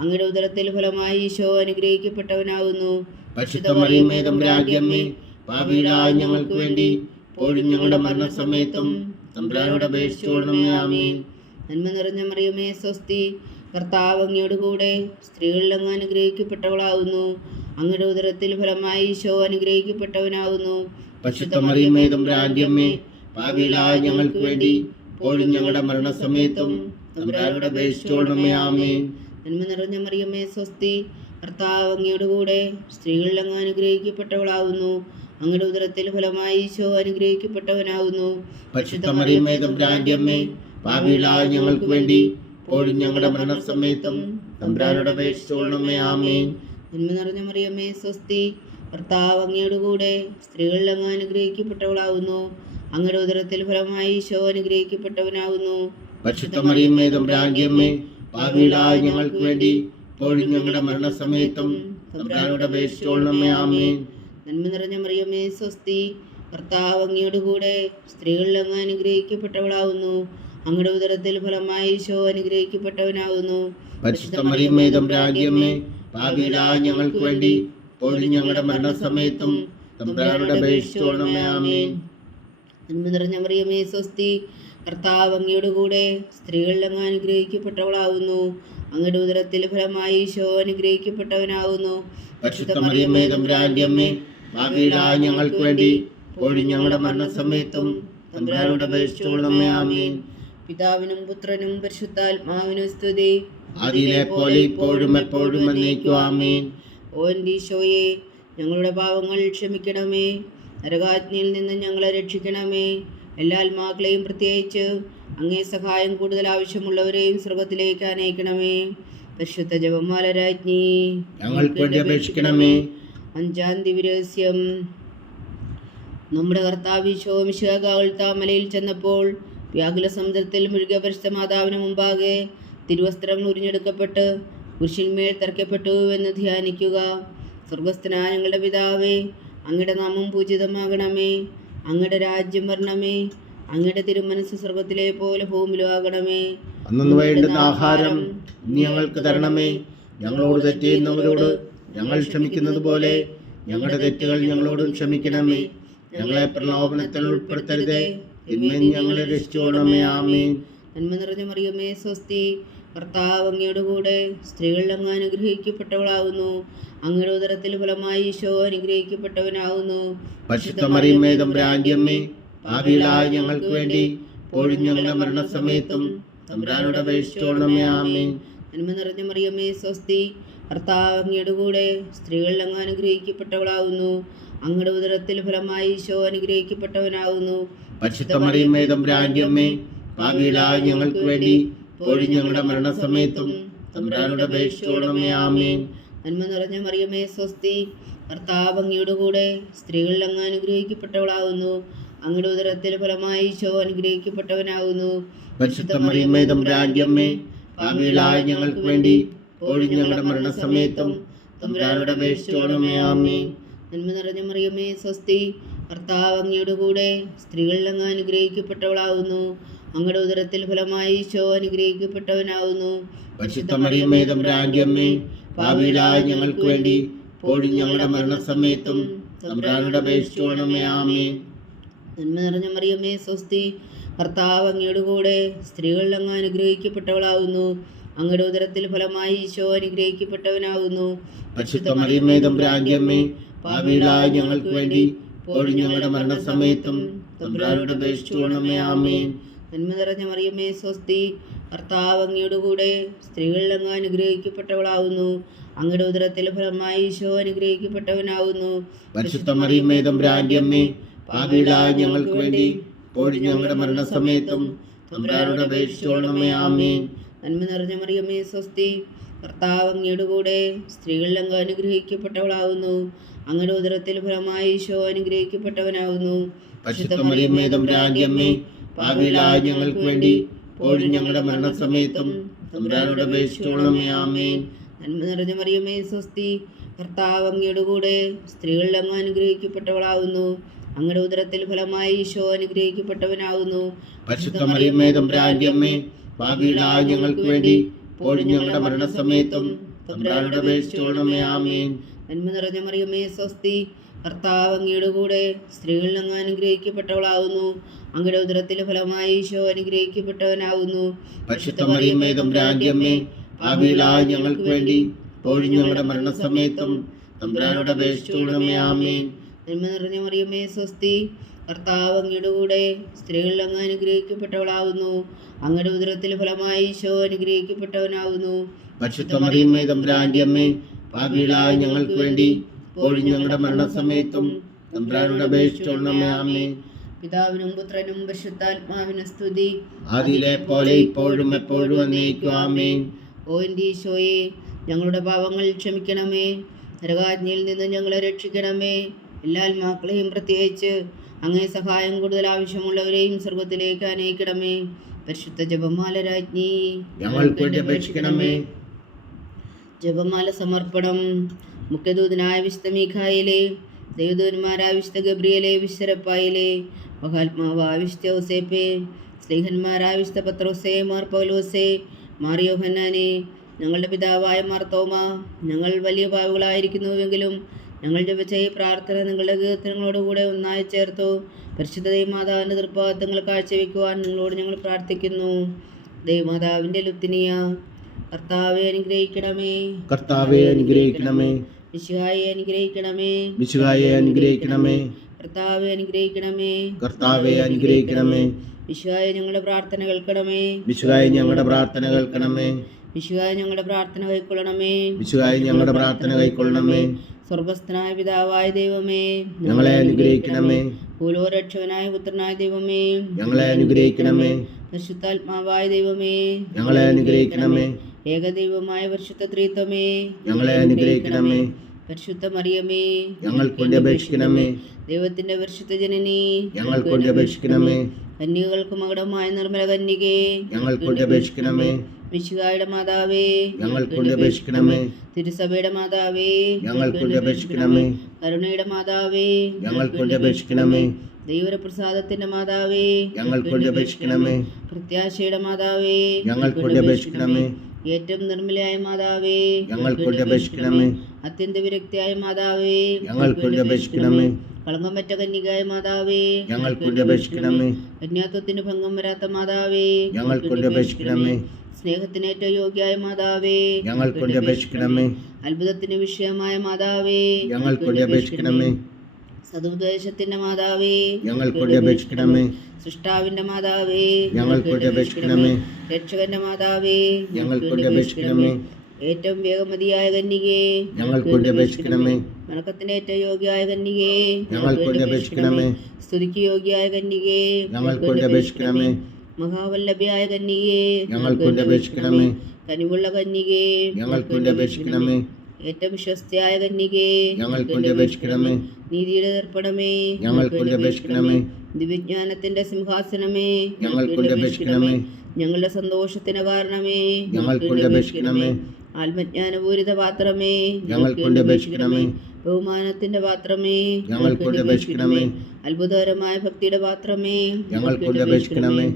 അങ്ങയുടെ ഉദരത്തിൽ ഫലമായി ഈശോ അനുഗ്രഹിക്കപ്പെട്ടവനാകുന്നു. പരിശുദ്ധ മറിയമേ, തമ്പുരാന്റെ അമ്മേ, പാപികളായ ഞങ്ങൾക്ക് വേണ്ടി ഇപ്പോഴും ഞങ്ങളുടെ മരണസമയത്തും തമ്പുരാനോട് അപേക്ഷിച്ചുകൊള്ളണമേ. ആമേൻ. നന്മ നിറഞ്ഞ മറിയമേ, സ്വസ്തി. കർത്താവ് അങ്ങയുടെ കൂടെ സ്ത്രീകളിൽ അങ്ങ് അനുഗ്രഹിക്കപ്പെട്ടവളാകുന്നു. അങ്ങയുടെ ഉദരത്തിൽ ഫലമായി ഈശോ അനുഗ്രഹിക്കപ്പെട്ടവനാകുന്നു. പരിശുദ്ധ മറിയമേ, തമ്പുരാന്റെ അമ്മേ, പാപികളായ ഞങ്ങൾക്ക് വേണ്ടി ഇപ്പോഴും ഞങ്ങളുടെ മരണസമയത്തും തമ്പുരാനോട് അപേക്ഷിച്ചുകൊള്ളണമേ. ആമേൻ. നന്മ നിറഞ്ഞ മറിയമേ, സ്വസ്തി. കർത്താവ് അങ്ങയുടെ കൂടെ സ്ത്രീകളിൽ അങ്ങ് അനുഗ്രഹിക്കപ്പെട്ടവളാകുന്നു. അങ്ങയുടെ ഉദരത്തിൽ ഫലമായി ഈശോ അനുഗ്രഹിക്കപ്പെട്ടവനാകുന്നു. പരിശുദ്ധ മറിയമേ, തമ്പുരാന്റെ അമ്മേ, പാപികളായ ഞങ്ങൾക്ക് വേണ്ടി ഇപ്പോഴും ഞങ്ങളുടെ മരണസമയത്തും തമ്പുരാനോട് അപേക്ഷിച്ചുകൊള്ളണമേ. ആമേൻ. നന്മ നിറഞ്ഞ മറിയമേ, സ്വസ്തി. കർത്താവ് അങ്ങയുടെ കൂടെ സ്ത്രീകളിൽ അങ്ങ് അനുഗ്രഹിക്കപ്പെട്ടവളാകുന്നു. അങ്ങയുടെ ഉദരത്തിൽ ഫലമായി ഈശോ അനുഗ്രഹിക്കപ്പെട്ടവനാകുന്നു. പരിശുദ്ധ മറിയമേ, തമ്പുരാന്റെ അമ്മേ, പാപികളായ ഞങ്ങൾക്ക് വേണ്ടി ഇപ്പോഴും ഞങ്ങളുടെ മരണസമയത്തും തമ്പുരാനോട് അപേക്ഷിച്ചുകൊള്ളണമേ. ആമേൻ. നന്മ നിറഞ്ഞ മറിയമേ, സ്വസ്തി. കർത്താവ് അങ്ങയുടെ കൂടെ സ്ത്രീകളിൽ അങ്ങ് അനുഗ്രഹിക്കപ്പെട്ടവളാകുന്നു. അങ്ങയുടെ ഉദരത്തിൽ ഫലമായി ഈശോ അനുഗ്രഹിക്കപ്പെട്ടവനാകുന്നു. പരിശുദ്ധ മറിയമേ, തമ്പുരാന്റെ അമ്മേ, പാപികളായ ഞങ്ങൾക്ക് വേണ്ടി ഇപ്പോഴും ഞങ്ങളുടെ മരണസമയത്തും തമ്പുരാനോട് അപേക്ഷിച്ചുകൊള്ളണമേ. ആമേൻ. നന്മ നിറഞ്ഞ മറിയമേ, സ്വസ്തി. കർത്താവ് അങ്ങയുടെ കൂടെ സ്ത്രീകളിൽ അങ്ങ് അനുഗ്രഹിക്കപ്പെട്ടവളാകുന്നു. അങ്ങയുടെ ഉദരത്തിൽ ഫലമായി ഈശോ അനുഗ്രഹിക്കപ്പെട്ടവനാകുന്നു. പരിശുദ്ധ മറിയമേ, തമ്പുരാന്റെ അമ്മേ, പാപികളായ ഞങ്ങൾക്ക് വേണ്ടി ഇപ്പോഴും ഞങ്ങളുടെ മരണസമയത്തും തമ്പുരാനോട് അപേക്ഷിച്ചുകൊള്ളണമേ. ആമേൻ. പിതാവിനും പുത്രനും പരിശുദ്ധാത്മാവിനും സ്തുതി. ആദിയിലെ പോലെ ഇപ്പോഴും എപ്പോഴും എന്നേക്കും. ആമേൻ. ഓ എൻ്റെ ഈശോയെ, ഞങ്ങളുടെ പാവങ്ങൾ ക്ഷമിക്കണമേ. നരകാജ്ഞയിൽ നിന്ന് ഞങ്ങളെ രക്ഷിക്കണമേ. എല്ലാ ആത്മാക്കളെയും, പ്രത്യേകിച്ച് അങ്ങേ സഹായം കൂടുതൽ ആവശ്യമുള്ളവരെയും സ്വർഗത്തിലേക്ക് അനയിക്കണമേ. പരിശുദ്ധ ജപമാല രാജ്ഞി, ഞങ്ങൾക്ക് വേണ്ടി അപേക്ഷിക്കണമേ. അഞ്ചാം ദിവ്യരഹസ്യം. നമ്മുടെ കർത്താവ് ഈശോ മിശിഹാ ഗാഗുൽത്താമലയിൽ ചെന്നപ്പോൾ വ്യാകുല സമുദ്രത്തിൽ മുഴുകിയ പരിശുദ്ധ മാതാവിന് മുമ്പാകെ തിരുവസ്ത്രങ്ങൾ ഉരിഞ്ഞെടുക്കപ്പെട്ട് കുരിശിന്മേൽ തറയ്ക്കപ്പെട്ടു എന്ന് ധ്യാനിക്കുക. സ്വർഗസ്ഥനായ ഞങ്ങളുടെ പിതാവേ, അങ്ങയുടെ നാമം പൂജിതമാകണമേ. അങ്ങയുടെ രാജ്യം വരണമേ. അങ്ങയുടെ തിരുമനസ് സ്വർഗത്തിലെ പോലെ ഭൂമിയിലും ആകണമേ. അന്നു വേണ്ടുന്ന ആഹാരം ഇനി ഞങ്ങൾക്ക് തരണമേ. ഞങ്ങളോട് തെറ്റ് ചെയ്യുന്നവരോട് ഞങ്ങൾ ക്ഷമിക്കുന്നത് പോലെ ഞങ്ങളുടെ തെറ്റുകൾ ഞങ്ങളോടും ക്ഷമിക്കണമേ. ഞങ്ങളെ പ്രലോഭനത്തിൽ ഉൾപ്പെടുത്തരുതേ, തിന്മയിൽ ഞങ്ങളെ രക്ഷിച്ചുകൊള്ളണമേ. ആമേൻ. നന്മ നിറഞ്ഞ മറിയമേ, സ്വസ്തി. കർത്താവ് അങ്ങയുടെ കൂടെ സ്ത്രീകളിൽ അങ്ങ് അനുഗ്രഹിക്കപ്പെട്ടവളാകുന്നു. അങ്ങയുടെ ഉദരത്തിൽ ഫലമായി ഈശോ അനുഗ്രഹിക്കപ്പെട്ടവനാകുന്നു. പരിശുദ്ധ മറിയമേ, തമ്പുരാന്റെ അമ്മേ, പാപികളായ ഞങ്ങൾക്ക് വേണ്ടി ഇപ്പോഴും ഞങ്ങളുടെ മരണസമയത്തും തമ്പുരാനോട് അപേക്ഷിച്ചുകൊള്ളണമേ. ആമേൻ. നന്മ നിറഞ്ഞ മറിയമേ, സ്വസ്തി. കർത്താവ് അങ്ങയുടെ കൂടെ സ്ത്രീകളിൽ അങ്ങ് അനുഗ്രഹിക്കപ്പെട്ടവളാകുന്നു. അങ്ങയുടെ ഉദരത്തിൽ ഫലമായി ഈശോ അനുഗ്രഹിക്കപ്പെട്ടവനാകുന്നു. പരിശുദ്ധ മറിയമേ, തമ്പുരാന്റെ അമ്മേ, പാപികളായ ഞങ്ങൾക്ക് വേണ്ടി ഇപ്പോഴും ഞങ്ങളുടെ മരണസമയത്തും തമ്പുരാനോട് അപേക്ഷിച്ചുകൊള്ളണമേ. ആമേൻ. നന്മ നിറഞ്ഞ മറിയമേ, സ്വസ്തി. കർത്താവ് അങ്ങയുടെ കൂടെ സ്ത്രീകളിൽ അങ്ങ് അനുഗ്രഹിക്കപ്പെട്ടവളാകുന്നു. അങ്ങയുടെ ഉദരത്തിൽ ഫലമായി ഈശോ അനുഗ്രഹിക്കപ്പെട്ടവനാകുന്നു. പരിശുദ്ധ മറിയമ്മേ തമ്പുരാന്റെ അമ്മേ, പാപികളായ ഞങ്ങൾക്ക് വേണ്ടി ഇപ്പോഴും ഞങ്ങളുടെ മരണസമയത്തും തമ്പുരാനോട് അപേക്ഷിച്ചുകൊള്ളണമേ. ആമേൻ. നന്മ നിറഞ്ഞ മറിയമ്മേ സ്വസ്തി, കർത്താവ് അങ്ങയുടെ കൂടെ സ്ത്രീകളിൽ അങ്ങ് അനുഗ്രഹിക്കപ്പെട്ടവളാകുന്നു. അങ്ങയുടെ ഉദരത്തിൽ ഫലമായി ഈശോ അനുഗ്രഹിക്കപ്പെട്ടവനാകുന്നു. പരിശുദ്ധ മറിയമ്മേ തമ്പുരാന്റെ അമ്മേ, പാപികളായ ഞങ്ങൾക്ക് വേണ്ടി ഇപ്പോഴും ഞങ്ങളുടെ മരണസമയത്തും തമ്പുരാനോട് അപേക്ഷിച്ചുകൊള്ളണമേ. ആമേൻ. നന്മ നിറഞ്ഞ മറിയമ്മേ സ്വസ്തി, കർത്താവ് അങ്ങയുടെ കൂടെ സ്ത്രീകളിൽ അങ്ങ് അനുഗ്രഹിക്കപ്പെട്ടവളാകുന്നു. അങ്ങയുടെ ഉദരത്തിൽ ഫലമായി ഈശോ അനുഗ്രഹിക്കപ്പെട്ടവനാകുന്നു. പരിശുദ്ധ മറിയമ്മേ തമ്പുരാന്റെ അമ്മേ, പാപികളായ ഞങ്ങൾക്ക് വേണ്ടി ഇപ്പോഴും ഞങ്ങളുടെ മരണസമയത്തും തമ്പുരാനോട് അപേക്ഷിച്ചുകൊള്ളണമേ. ആമേൻ. നന്മ നിറഞ്ഞ മറിയമ്മേ സ്വസ്തി, കർത്താവ് അങ്ങയുടെ കൂടെ സ്ത്രീകളിൽ അങ്ങ് അനുഗ്രഹിക്കപ്പെട്ടവളാകുന്നു. അങ്ങയുടെ ഉദരത്തിൽ ഫലമായി ഈശോ അനുഗ്രഹിക്കപ്പെട്ടവനാകുന്നു. പരിശുദ്ധ മറിയമ്മേ തമ്പുരാന്റെ അമ്മേ, പാപികളായ ഞങ്ങൾക്ക് വേണ്ടി ഇപ്പോഴും ഞങ്ങളുടെ മരണസമയത്തും തമ്പുരാനോട് അപേക്ഷിച്ചുകൊള്ളണമേ. ആമേൻ. നന്മ നിറഞ്ഞ മറിയമ്മേ സ്വസ്തി, കർത്താവ് അങ്ങയുടെ കൂടെ സ്ത്രീകളിൽ അങ്ങ് അനുഗ്രഹിക്കപ്പെട്ടവളാകുന്നു. അങ്ങയുടെ ഉദരത്തിൽ ഫലമായി ഈശോ അനുഗ്രഹിക്കപ്പെട്ടവനാകുന്നു. പരിശുദ്ധ മറിയമ്മേ തമ്പുരാന്റെ അമ്മേ, പാപികളായ ഞങ്ങൾക്ക് വേണ്ടി ഇപ്പോഴും ഞങ്ങളുടെ മരണസമയത്തും തമ്പുരാനോട് അപേക്ഷിച്ചുകൊള്ളണമേ. ആമേൻ. നന്മ നിറഞ്ഞ മറിയമ്മേ സ്വസ്തി, കർത്താവ് അങ്ങയുടെ കൂടെ സ്ത്രീകളിൽ അങ്ങ് അനുഗ്രഹിക്കപ്പെട്ടവളാകുന്നു. അങ്ങയുടെ ഉദരത്തിൽ ഫലമായി ഈശോ അനുഗ്രഹിക്കപ്പെട്ടവനാകുന്നു. പരിശുദ്ധ മറിയമ്മേ തമ്പുരാന്റെ അമ്മേ, പാപികളായ ഞങ്ങൾക്ക് വേണ്ടി ഇപ്പോഴും ഞങ്ങളുടെ മരണസമയത്തും തമ്പുരാനോട് അപേക്ഷിച്ചുകൊള്ളണമേ. ആമേൻ. നന്മ നിറഞ്ഞ മറിയമ്മേ സ്വസ്തി, കർത്താവ് അങ്ങയുടെ കൂടെ സ്ത്രീകളിൽ അങ്ങ് അനുഗ്രഹിക്കപ്പെട്ടവളാകുന്നു. അങ്ങയുടെ ഉദരത്തിൽ ഫലമായി ഈശോ അനുഗ്രഹിക്കപ്പെട്ടവനാകുന്നു. പരിശുദ്ധ മറിയമ്മേ തമ്പുരാന്റെ അമ്മേ, പാപികളായ ഞങ്ങൾക്ക് വേണ്ടി ഇപ്പോഴും ഞങ്ങളുടെ മരണസമയത്തും തമ്പുരാനോട് അപേക്ഷിച്ചുകൊള്ളണമേ. ആമേൻ. നന്മ നിറഞ്ഞ മറിയമ്മേ സ്വസ്തി, കർത്താവ് അങ്ങയുടെ കൂടെ സ്ത്രീകളിൽ അങ്ങ് അനുഗ്രഹിക്കപ്പെട്ടവളാകുന്നു. അങ്ങയുടെ ഉദരത്തിൽ ഫലമായി ഈശോ അനുഗ്രഹിക്കപ്പെട്ടവനാകുന്നു. പരിശുദ്ധ മറിയമ്മേ തമ്പുരാന്റെ അമ്മേ, പാപികളായ ഞങ്ങൾക്ക് വേണ്ടി ഇപ്പോഴും ഞങ്ങളുടെ മരണസമയത്തും തമ്പുരാനോട് അപേക്ഷിച്ചുകൊള്ളണമേ. ആമേൻ. പിതാവിനും പുത്രനും പരിശുദ്ധാത്മാവിനും സ്തുതി, ആദിയിലെ പോലെ ഇപ്പോഴും എപ്പോഴും എന്നേക്കും. ആമേൻ. ഓ എൻ്റെ ഈശോയെ, ഞങ്ങളുടെ പാപങ്ങൾ ക്ഷമിക്കണമേ. നരകാജ്ഞയിൽ നിന്ന് ഞങ്ങളെ രക്ഷിക്കണമേ. എല്ലാ ആത്മാക്കളെയും പ്രത്യേകിച്ച് അങ്ങേ സഹായം കൂടുതൽ ആവശ്യമുള്ളവരെയും സ്വർഗത്തിലേക്ക് അനയിക്കണമേ. പരിശുദ്ധ ജപമാല രാജ്ഞി, ഞങ്ങൾക്ക് വേണ്ടി അപേക്ഷിക്കണമേ. ജപമാല സമർപ്പണം. മുഖ്യദൂതനായ വിശുദ്ധ മീഖായേലേ, ദൈവദൂതന്മാരായ വിശുദ്ധ ഗബ്രിയേലേ, വിശ്വരപ്പായേലേ, മഹാത്മാവായ വിശുദ്ധ ഔസേപ്പേ, സ്നേഹന്മാരായ വിശുദ്ധ പത്രോസേ, മാർ പൗലോസേ, മാർ യോഹന്നാനേ, ഞങ്ങളുടെ പിതാവായ മാർ തോമ, ഞങ്ങൾ വലിയ പാപികളായിരിക്കുന്നുവെങ്കിലും ഞങ്ങൾ ജപിച്ച ഈ പ്രാർത്ഥന നിങ്ങളുടെ കീർത്തനങ്ങളോടുകൂടെ ഒന്നായി ചേർത്തു പരിശുദ്ധ ദൈവമാതാവിൻ്റെ തൃപ്പാദങ്ങൾ കാഴ്ചവെക്കുവാൻ നിങ്ങളോട് ഞങ്ങൾ പ്രാർത്ഥിക്കുന്നു. ദൈവമാതാവിൻ്റെ ലുത്തിനിയ, കർത്താവെ അനുഗ്രഹിക്കണമേ. കർത്താവെ അനുഗ്രഹിക്കണമേ. മിശിഹായെ അനുഗ്രഹിക്കണമേ. മിശിഹായെ അനുഗ്രഹിക്കണമേ. കർത്താവെ അനുഗ്രഹിക്കണമേ. കർത്താവെ അനുഗ്രഹിക്കണമേ. മിശിഹായെ ഞങ്ങളുടെ പ്രാർത്ഥന കേൾക്കണമേ. മിശിഹായെ ഞങ്ങളുടെ പ്രാർത്ഥന കേൾക്കണമേ. മിശിഹായെ ഞങ്ങളുടെ പ്രാർത്ഥന കൈക്കൊള്ളണമേ. മിശിഹായെ ഞങ്ങളുടെ പ്രാർത്ഥന കൈക്കൊള്ളണമേ. സ്വർഗസ്ഥനായ പിതാവായ ദൈവമേ, ഞങ്ങളെ അനുഗ്രഹിക്കണമേ. ഭൂലോകരക്ഷകനായ പുത്രനായ ദൈവമേ, ഞങ്ങളെ അനുഗ്രഹിക്കണമേ. പരിശുദ്ധാത്മാവായ ദൈവമേ, ഞങ്ങളെ അനുഗ്രഹിക്കണമേ. ഏകദൈവമായ പരിശുദ്ധ ത്രിത്വമേ, ഞങ്ങളെ അനുഗ്രഹിക്കണമേ. പരിശുദ്ധ മറിയമേ, ഞങ്ങൾക്ക് വേണ്ടി അപേക്ഷിക്കണമേ. ദൈവത്തിന്റെ പരിശുദ്ധ ജനനി, ഞങ്ങൾക്ക് വേണ്ടി അപേക്ഷിക്കണമേ. കന്യകൾക്ക് മകുടമായ നിർമ്മല കന്യകേ, ഞങ്ങൾക്ക് വേണ്ടി അപേക്ഷിക്കണമേ. മിശിഹായുടെ മാതാവേ, ഞങ്ങൾക്ക് വേണ്ടി അപേക്ഷിക്കണമേ. തിരുസഭയുടെ മാതാവേ, ഞങ്ങൾക്ക് വേണ്ടി അപേക്ഷിക്കണമേ. കരുണയുടെ മാതാവേ, ഞങ്ങൾക്ക് വേണ്ടി അപേക്ഷിക്കണമേ. ദൈവപ്രസാദത്തിന്റെ മാതാവേ, ഞങ്ങൾക്ക് വേണ്ടി അപേക്ഷിക്കണമേ. പ്രത്യാശയുടെ മാതാവേ, ഞങ്ങൾക്ക് വേണ്ടി അപേക്ഷിക്കണമേ. ഏറ്റവും നിർമ്മലയായ മാതാവേ, ഞങ്ങൾക്ക് വേണ്ടി അപേക്ഷിക്കണമേ. അത്യന്ത വിരക്തിയായ മാതാവേ, ഞങ്ങൾക്ക് വേണ്ടി അപേക്ഷിക്കണമേ. കളങ്കമറ്റ കന്യകായ മാതാവേ, ഞങ്ങൾക്ക് വേണ്ടി അപേക്ഷിക്കണമേ. കന്യാത്വത്തിന് ഭംഗം വരാത്ത മാതാവേ, ഞങ്ങൾക്ക് വേണ്ടി അപേക്ഷിക്കണമേ. സ്നേഹത്തിന് ഏറ്റവും യോഗ്യമായ മാതാവേ, ഞങ്ങൾക്ക് വേണ്ടി അപേക്ഷിക്കണമേ. അത്ഭുതത്തിന് വിഷയമായ മാതാവേ, ഞങ്ങൾക്ക് വേണ്ടി അപേക്ഷിക്കണമേ. സതുപദേശത്തിന്റെ മാതാവേ, ഞങ്ങൾക്ക് വേണ്ടി അപേക്ഷിക്കണമേ. സൃഷ്ടാവിന്റെ മാതാവേ, ഞങ്ങൾക്ക് വേണ്ടി അപേക്ഷിക്കണമേ. രക്ഷകന്റെ മാതാവേ, ഞങ്ങൾക്ക് വേണ്ടി അപേക്ഷിക്കണമേ. ഏറ്റവും വേഗമതിയായ കന്യകേ, ഞങ്ങൾക്ക് വേണ്ടി അപേക്ഷിക്കണമേ. വണക്കത്തിന് ഏറ്റവും യോഗ്യയായ കന്യകേ, ഞങ്ങൾക്ക് വേണ്ടി അപേക്ഷിക്കണമേ. സ്തുതിക്ക് യോഗ്യയായ കന്യകേ, ഞങ്ങൾക്ക് വേണ്ടി അപേക്ഷിക്കണമേ. മഹാവല്ലഭയായ കന്യകേ, ഞങ്ങൾക്ക് വേണ്ടി അപേക്ഷിക്കണമേ. കനിവുള്ള കന്യകേ, ഞങ്ങൾക്ക് വേണ്ടി അപേക്ഷിക്കണമേ. ഏറ്റവും വിശ്വസ്തയായ കന്യകേ, ഞങ്ങൾക്ക് വേണ്ടി അപേക്ഷിക്കണമേ. നീതിയുടെ ദർപ്പണമേ, ഞങ്ങൾക്ക് വേണ്ടി അപേക്ഷിക്കണമേ. ദിവ്യജ്ഞാനത്തിന്റെ സിംഹാസനമേ, ഞങ്ങൾക്ക് വേണ്ടി അപേക്ഷിക്കണമേ. ഞങ്ങളുടെ സന്തോഷത്തിന് കാരണമേ, ഞങ്ങൾക്ക് വേണ്ടി അപേക്ഷിക്കണമേ. ആത്മജ്ഞാനപൂരിത പാത്രമേ, ഞങ്ങൾക്ക് വേണ്ടി അപേക്ഷിക്കണമേ. ബഹുമാനത്തിന്റെ പാത്രമേ, ഞങ്ങൾക്ക് വേണ്ടി അപേക്ഷിക്കണമേ. അത്ഭുതകരമായ ഭക്തിയുടെ പാത്രമേ, ഞങ്ങൾക്ക് വേണ്ടി അപേക്ഷിക്കണമേ.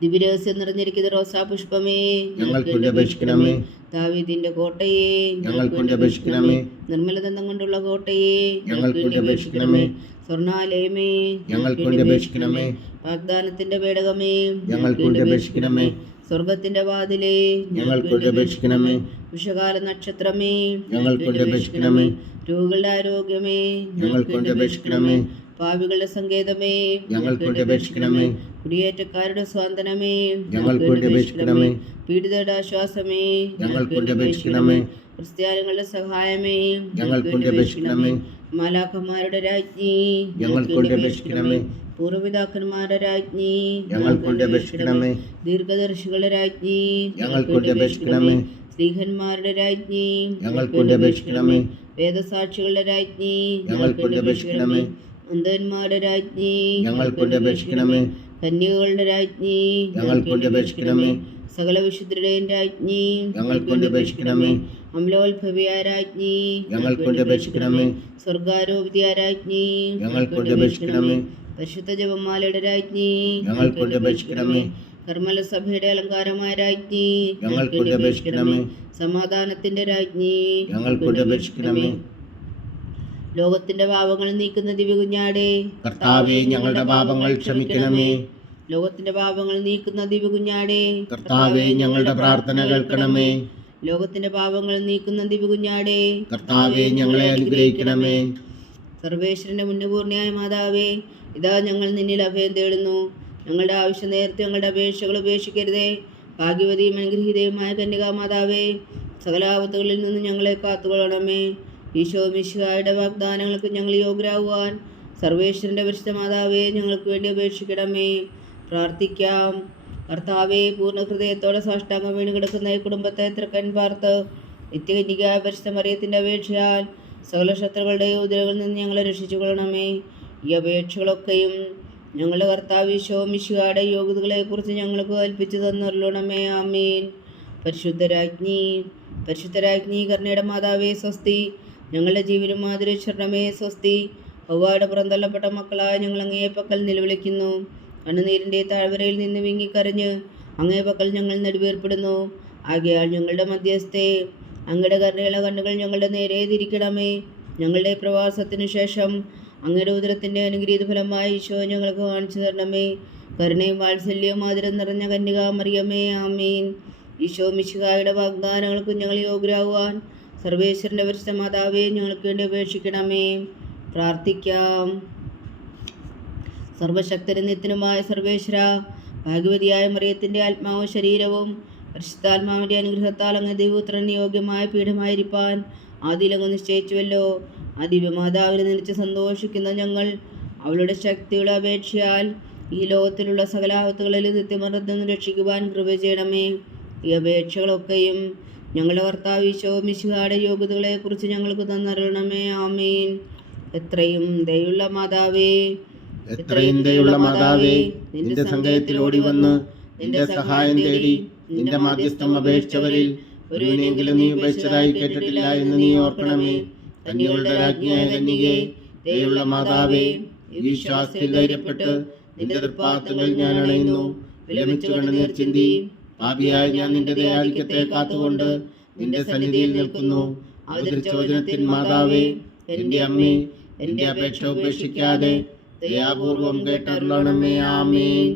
ദിവ്യരഹസ്യം നിറഞ്ഞിരിക്കുന്ന റോസാ പുഷ്പമേ, ഞങ്ങൾക്ക് വേണ്ടി അപേക്ഷിക്കണമേ. ദാവീദിന്റെ കോട്ടയെ, ഞങ്ങൾക്ക് വേണ്ടി അപേക്ഷിക്കണമേ. നിർമ്മലദന്തം കൊണ്ടുള്ള കോട്ടയെ, ഞങ്ങൾക്ക് വേണ്ടി അപേക്ഷിക്കണമേ. സ്വർണാലയമേ, ഞങ്ങൾക്ക് വേണ്ടി അപേക്ഷിക്കണമേ. വാഗ്ദാനത്തിന്റെ പേടകമേ, ഞങ്ങൾക്ക് വേണ്ടി അപേക്ഷിക്കണമേ. സ്വർഗത്തിന്റെ വാതിലേ, ഞങ്ങൾക്ക് വേണ്ടി അപേക്ഷിക്കണമേ. വിഷകാല നക്ഷത്രമേ, ഞങ്ങൾക്ക് വേണ്ടി അപേക്ഷിക്കണമേ. രോഗികളുടെ ആരോഗ്യമേ, ഞങ്ങൾക്ക് വേണ്ടി അപേക്ഷിക്കണമേ. പാപികളുടെ സങ്കേതമേ, ഞങ്ങൾക്ക് വേണ്ടി അപേക്ഷിക്കണമേ. കുടിയേറ്റക്കാരുടെ സ്വാതന്ത്ര്യമേ, ഞങ്ങൾക്ക് വേണ്ടി അപേക്ഷിക്കണമേ. പീഡിതരുടെ ആശ്വാസമേ, ഞങ്ങൾക്ക് വേണ്ടി അപേക്ഷിക്കണമേ. ക്രിസ്ത്യാനികളുടെ സഹായമേ, ഞങ്ങൾക്ക് വേണ്ടി അപേക്ഷിക്കണമേ. മാലാഖമാരുടെ രാജ്ഞി, ഞങ്ങൾക്ക് വേണ്ടി അപേക്ഷിക്കണമേ. പൂർവ്വപിതാക്കന്മാരുടെ രാജ്ഞി, ഞങ്ങൾക്ക് വേണ്ടി അപേക്ഷിക്കണമേ. ദീർഘദർശികളുടെ രാജ്ഞി, ഞങ്ങൾക്ക് വേണ്ടി അപേക്ഷിക്കണമേ. സ്ത്രീഹന്മാരുടെ രാജ്ഞി, ഞങ്ങൾക്ക് വേണ്ടി അപേക്ഷിക്കണമേ. വേദസാക്ഷികളുടെ രാജ്ഞി, ഞങ്ങൾക്ക് വേണ്ടി അപേക്ഷിക്കണമേ. അന്ധന്മാരുടെ രാജ്ഞി, ഞങ്ങൾക്ക് വേണ്ടി അപേക്ഷിക്കണമേ. കന്യകകളുടെ രാജ്ഞി, ഞങ്ങൾക്ക് വേണ്ടി അപേക്ഷിക്കണമേ. സകല വിശുദ്ധരുടെയും രാജ്ഞി, ഞങ്ങൾക്ക് വേണ്ടി അപേക്ഷിക്കണമേ. അമലോത്ഭവിയായ രാജ്ഞി, ഞങ്ങൾക്ക് വേണ്ടി അപേക്ഷിക്കണമേ. സ്വർഗാരോപിതയായ രാജ്ഞി, ഞങ്ങൾക്ക് വേണ്ടി അപേക്ഷിക്കണമേ. പരിശുദ്ധ ജപമാലയുടെ രാജ്ഞി, ഞങ്ങൾക്ക് വേണ്ടി അപേക്ഷിക്കണമേ. കർമ്മല സഭയുടെ അലങ്കാരമായ രാജ്ഞി, ഞങ്ങൾക്ക് വേണ്ടി അപേക്ഷിക്കണമേ. സമാധാനത്തിന്റെ രാജ്ഞി, ഞങ്ങൾക്ക് വേണ്ടി അപേക്ഷിക്കണമേ. ലോകത്തിന്റെ പാപങ്ങൾ നീക്കുന്ന ദിവ്യകുഞ്ഞാടേ, കർത്താവേ, ഞങ്ങളുടെ പാപങ്ങൾ ക്ഷമിക്കണമേ. ലോകത്തിന്റെ പാപങ്ങൾ നീക്കുന്ന ദിവ്യകുഞ്ഞാടേ, കർത്താവേ, ഞങ്ങളുടെ പ്രാർത്ഥന കേൾക്കണമേ. ലോകത്തിന്റെ പാപങ്ങൾ നീക്കുന്ന ദിവ്യകുഞ്ഞാടേ, കർത്താവേ, ഞങ്ങളെ അനുഗ്രഹിക്കണമേ. സർവേശ്വരന്റെ മുന്നപൂർണ്ണയായ മാതാവേ, ഇതാ ഞങ്ങൾ നിന്നിൽ അഭയം തേടുന്നു. ഞങ്ങളുടെ ആവശ്യം നേരത്തെ ഞങ്ങളുടെ അപേക്ഷകൾ ഉപേക്ഷിക്കരുതേ. ഭാഗ്യവതിയും അനുഗ്രഹീതയുമായ കന്യകാമാതാവേ, സകല ആപത്തുകളിൽ നിന്ന് ഞങ്ങളെ കാത്തുകൊള്ളണമേ. ഈശോ മിശിഹായുടെ വാഗ്ദാനങ്ങൾക്ക് ഞങ്ങൾ യോഗ്യരാകുവാൻ സർവേശ്വരന്റെ പരിശുദ്ധ മാതാവേ, ഞങ്ങൾക്ക് വേണ്ടി അപേക്ഷിക്കണമേ. പ്രാർത്ഥിക്കാം. കർത്താവേ, പൂർണ്ണ ഹൃദയത്തോടെ സാഷ്ടാംഗം വീണ് കിടക്കുന്ന ഈ കുടുംബത്തെ തൃക്കൺ പാർത്ത് നിത്യകന്യകയായ പരിശുദ്ധ മറിയത്തിന്റെ അപേക്ഷയാൽ സകല ശത്രുക്കളുടെയും ഉദരകളിൽ നിന്ന് ഞങ്ങളെ രക്ഷിച്ചു കൊള്ളണമേ. ഈ അപേക്ഷകളൊക്കെയും ഞങ്ങളുടെ കർത്താവ് ഈശോ മിശിഹായുടെ യോഗ്യതകളെക്കുറിച്ച് ഞങ്ങൾക്ക് കൽപ്പിച്ചു തന്നരുളണമേ. ആമീൻ. പരിശുദ്ധരാജ്ഞി, പരിശുദ്ധരാജ്ഞി കരുണയുടെ മാതാവേ സ്വസ്തി. ഞങ്ങളുടെ ജീവനും മാതിരക്ഷരണമേ സ്വസ്തി. ഹവ്വയുടെ പുറന്തള്ളപ്പെട്ട മക്കളായ ഞങ്ങൾ അങ്ങേ പക്കൽ നിലവിളിക്കുന്നു. കണ്ണുനീരിൻ്റെ താഴ്വരയിൽ നിന്ന് വിങ്ങിക്കരഞ്ഞ് അങ്ങേ പക്കൽ ഞങ്ങൾ നെടുവേർപ്പെടുന്നു. ആകയാൽ ഞങ്ങളുടെ മധ്യസ്ഥേ, അങ്ങയുടെ കരുണയുള്ള കണ്ണുകൾ ഞങ്ങളുടെ നേരെ തിരിക്കണമേ. ഞങ്ങളുടെ പ്രവാസത്തിനു ശേഷം അങ്ങയുടെ ഉദരത്തിൻ്റെ അനുഗ്രഹീത ഫലമായി ഈശോ ഞങ്ങൾക്ക് കാണിച്ചു തരണമേ. കരുണയും വാത്സല്യവും ആദരം നിറഞ്ഞ കന്യകാമറിയമേ. ആമീൻ. ഈശോ മിശിഹായുടെ വാഗ്ദാനങ്ങൾക്ക് ഞങ്ങൾ യോഗ്യരാകുവാൻ സർവേശ്വരൻ്റെ പരിശുദ്ധ മാതാവേ, ഞങ്ങൾക്ക് വേണ്ടി അപേക്ഷിക്കണമേ. പ്രാർത്ഥിക്കാം. സർവശക്തനും നിത്യനുമായ സർവേശ്വര, ഭാഗ്യവതിയായ മറിയത്തിൻ്റെ ആത്മാവും ശരീരവും പരിശുദ്ധാത്മാവിൻ്റെ അനുഗ്രഹത്താൽ അങ്ങ് ദൈവപുത്രന് യോഗ്യമായ പീഠമായിരിക്കാൻ ആദിയിലങ്ങ് നിശ്ചയിച്ചുവല്ലോ. ആ ദിവ്യമാതാവിനെ നിലച്ച് സന്തോഷിക്കുന്ന ഞങ്ങൾ അവളുടെ ശക്തിയുടെ അപേക്ഷയാൽ ഈ ലോകത്തിലുള്ള സകല ആപത്തുകളിൽ നിത്യമർദ്ദം രക്ഷിക്കുവാൻ കൃപ ചെയ്യണമേ. ഈ അപേക്ഷകളൊക്കെയും ഞങ്ങളുടെ കർത്താവ് ഈശോ മിശിഹായുടെ യോഗ്യതകളെക്കുറിച്ച് ഞങ്ങൾക്ക് തന്നരുളണമേ. ആമീൻ. എത്രയും ദയുള്ള മാതാവേ, എത്രയും ദയുള്ള മാതാവേ, നിന്റെ സങ്കേതത്തിൽ ഓടി വന്ന് നിന്റെ സഹായം തേടി നിന്റെ മാധ്യസ്ഥം അപേക്ഷിച്ചവരിൽ ഒരുവനെങ്കിലും നീ ഉപേക്ഷിച്ചതായി കേട്ടിട്ടില്ല എന്ന് നീ ഓർക്കണമേ. കന്യകളുടെ രാജ്ഞിയായ കന്യകേ, ദയുള്ള മാതാവേ, ഈ വിശ്വാസത്തിൽ ധൈര്യപ്പെട്ട് നിന്റെ തൃപ്പാദങ്ങളിൽ ഞാൻ അണയുന്നു. വിലമിച്ചു കണ്ണുനീർ ചിന്തി പാപിയായ ഞാൻ നിന്റെ ദയാധിക്യത്തെ കാത്തുകൊണ്ട് നിന്റെ സന്നിധിയിൽ നിൽക്കുന്നു. അവതരിച്ചോദനത്തിൻ മാതാവേ, എന്റെ അമ്മേ, എന്റെ അപേക്ഷ ഉപേക്ഷിക്കാതെ ദയാപൂർവം കേട്ടരുളണമേ. ആമേൻ.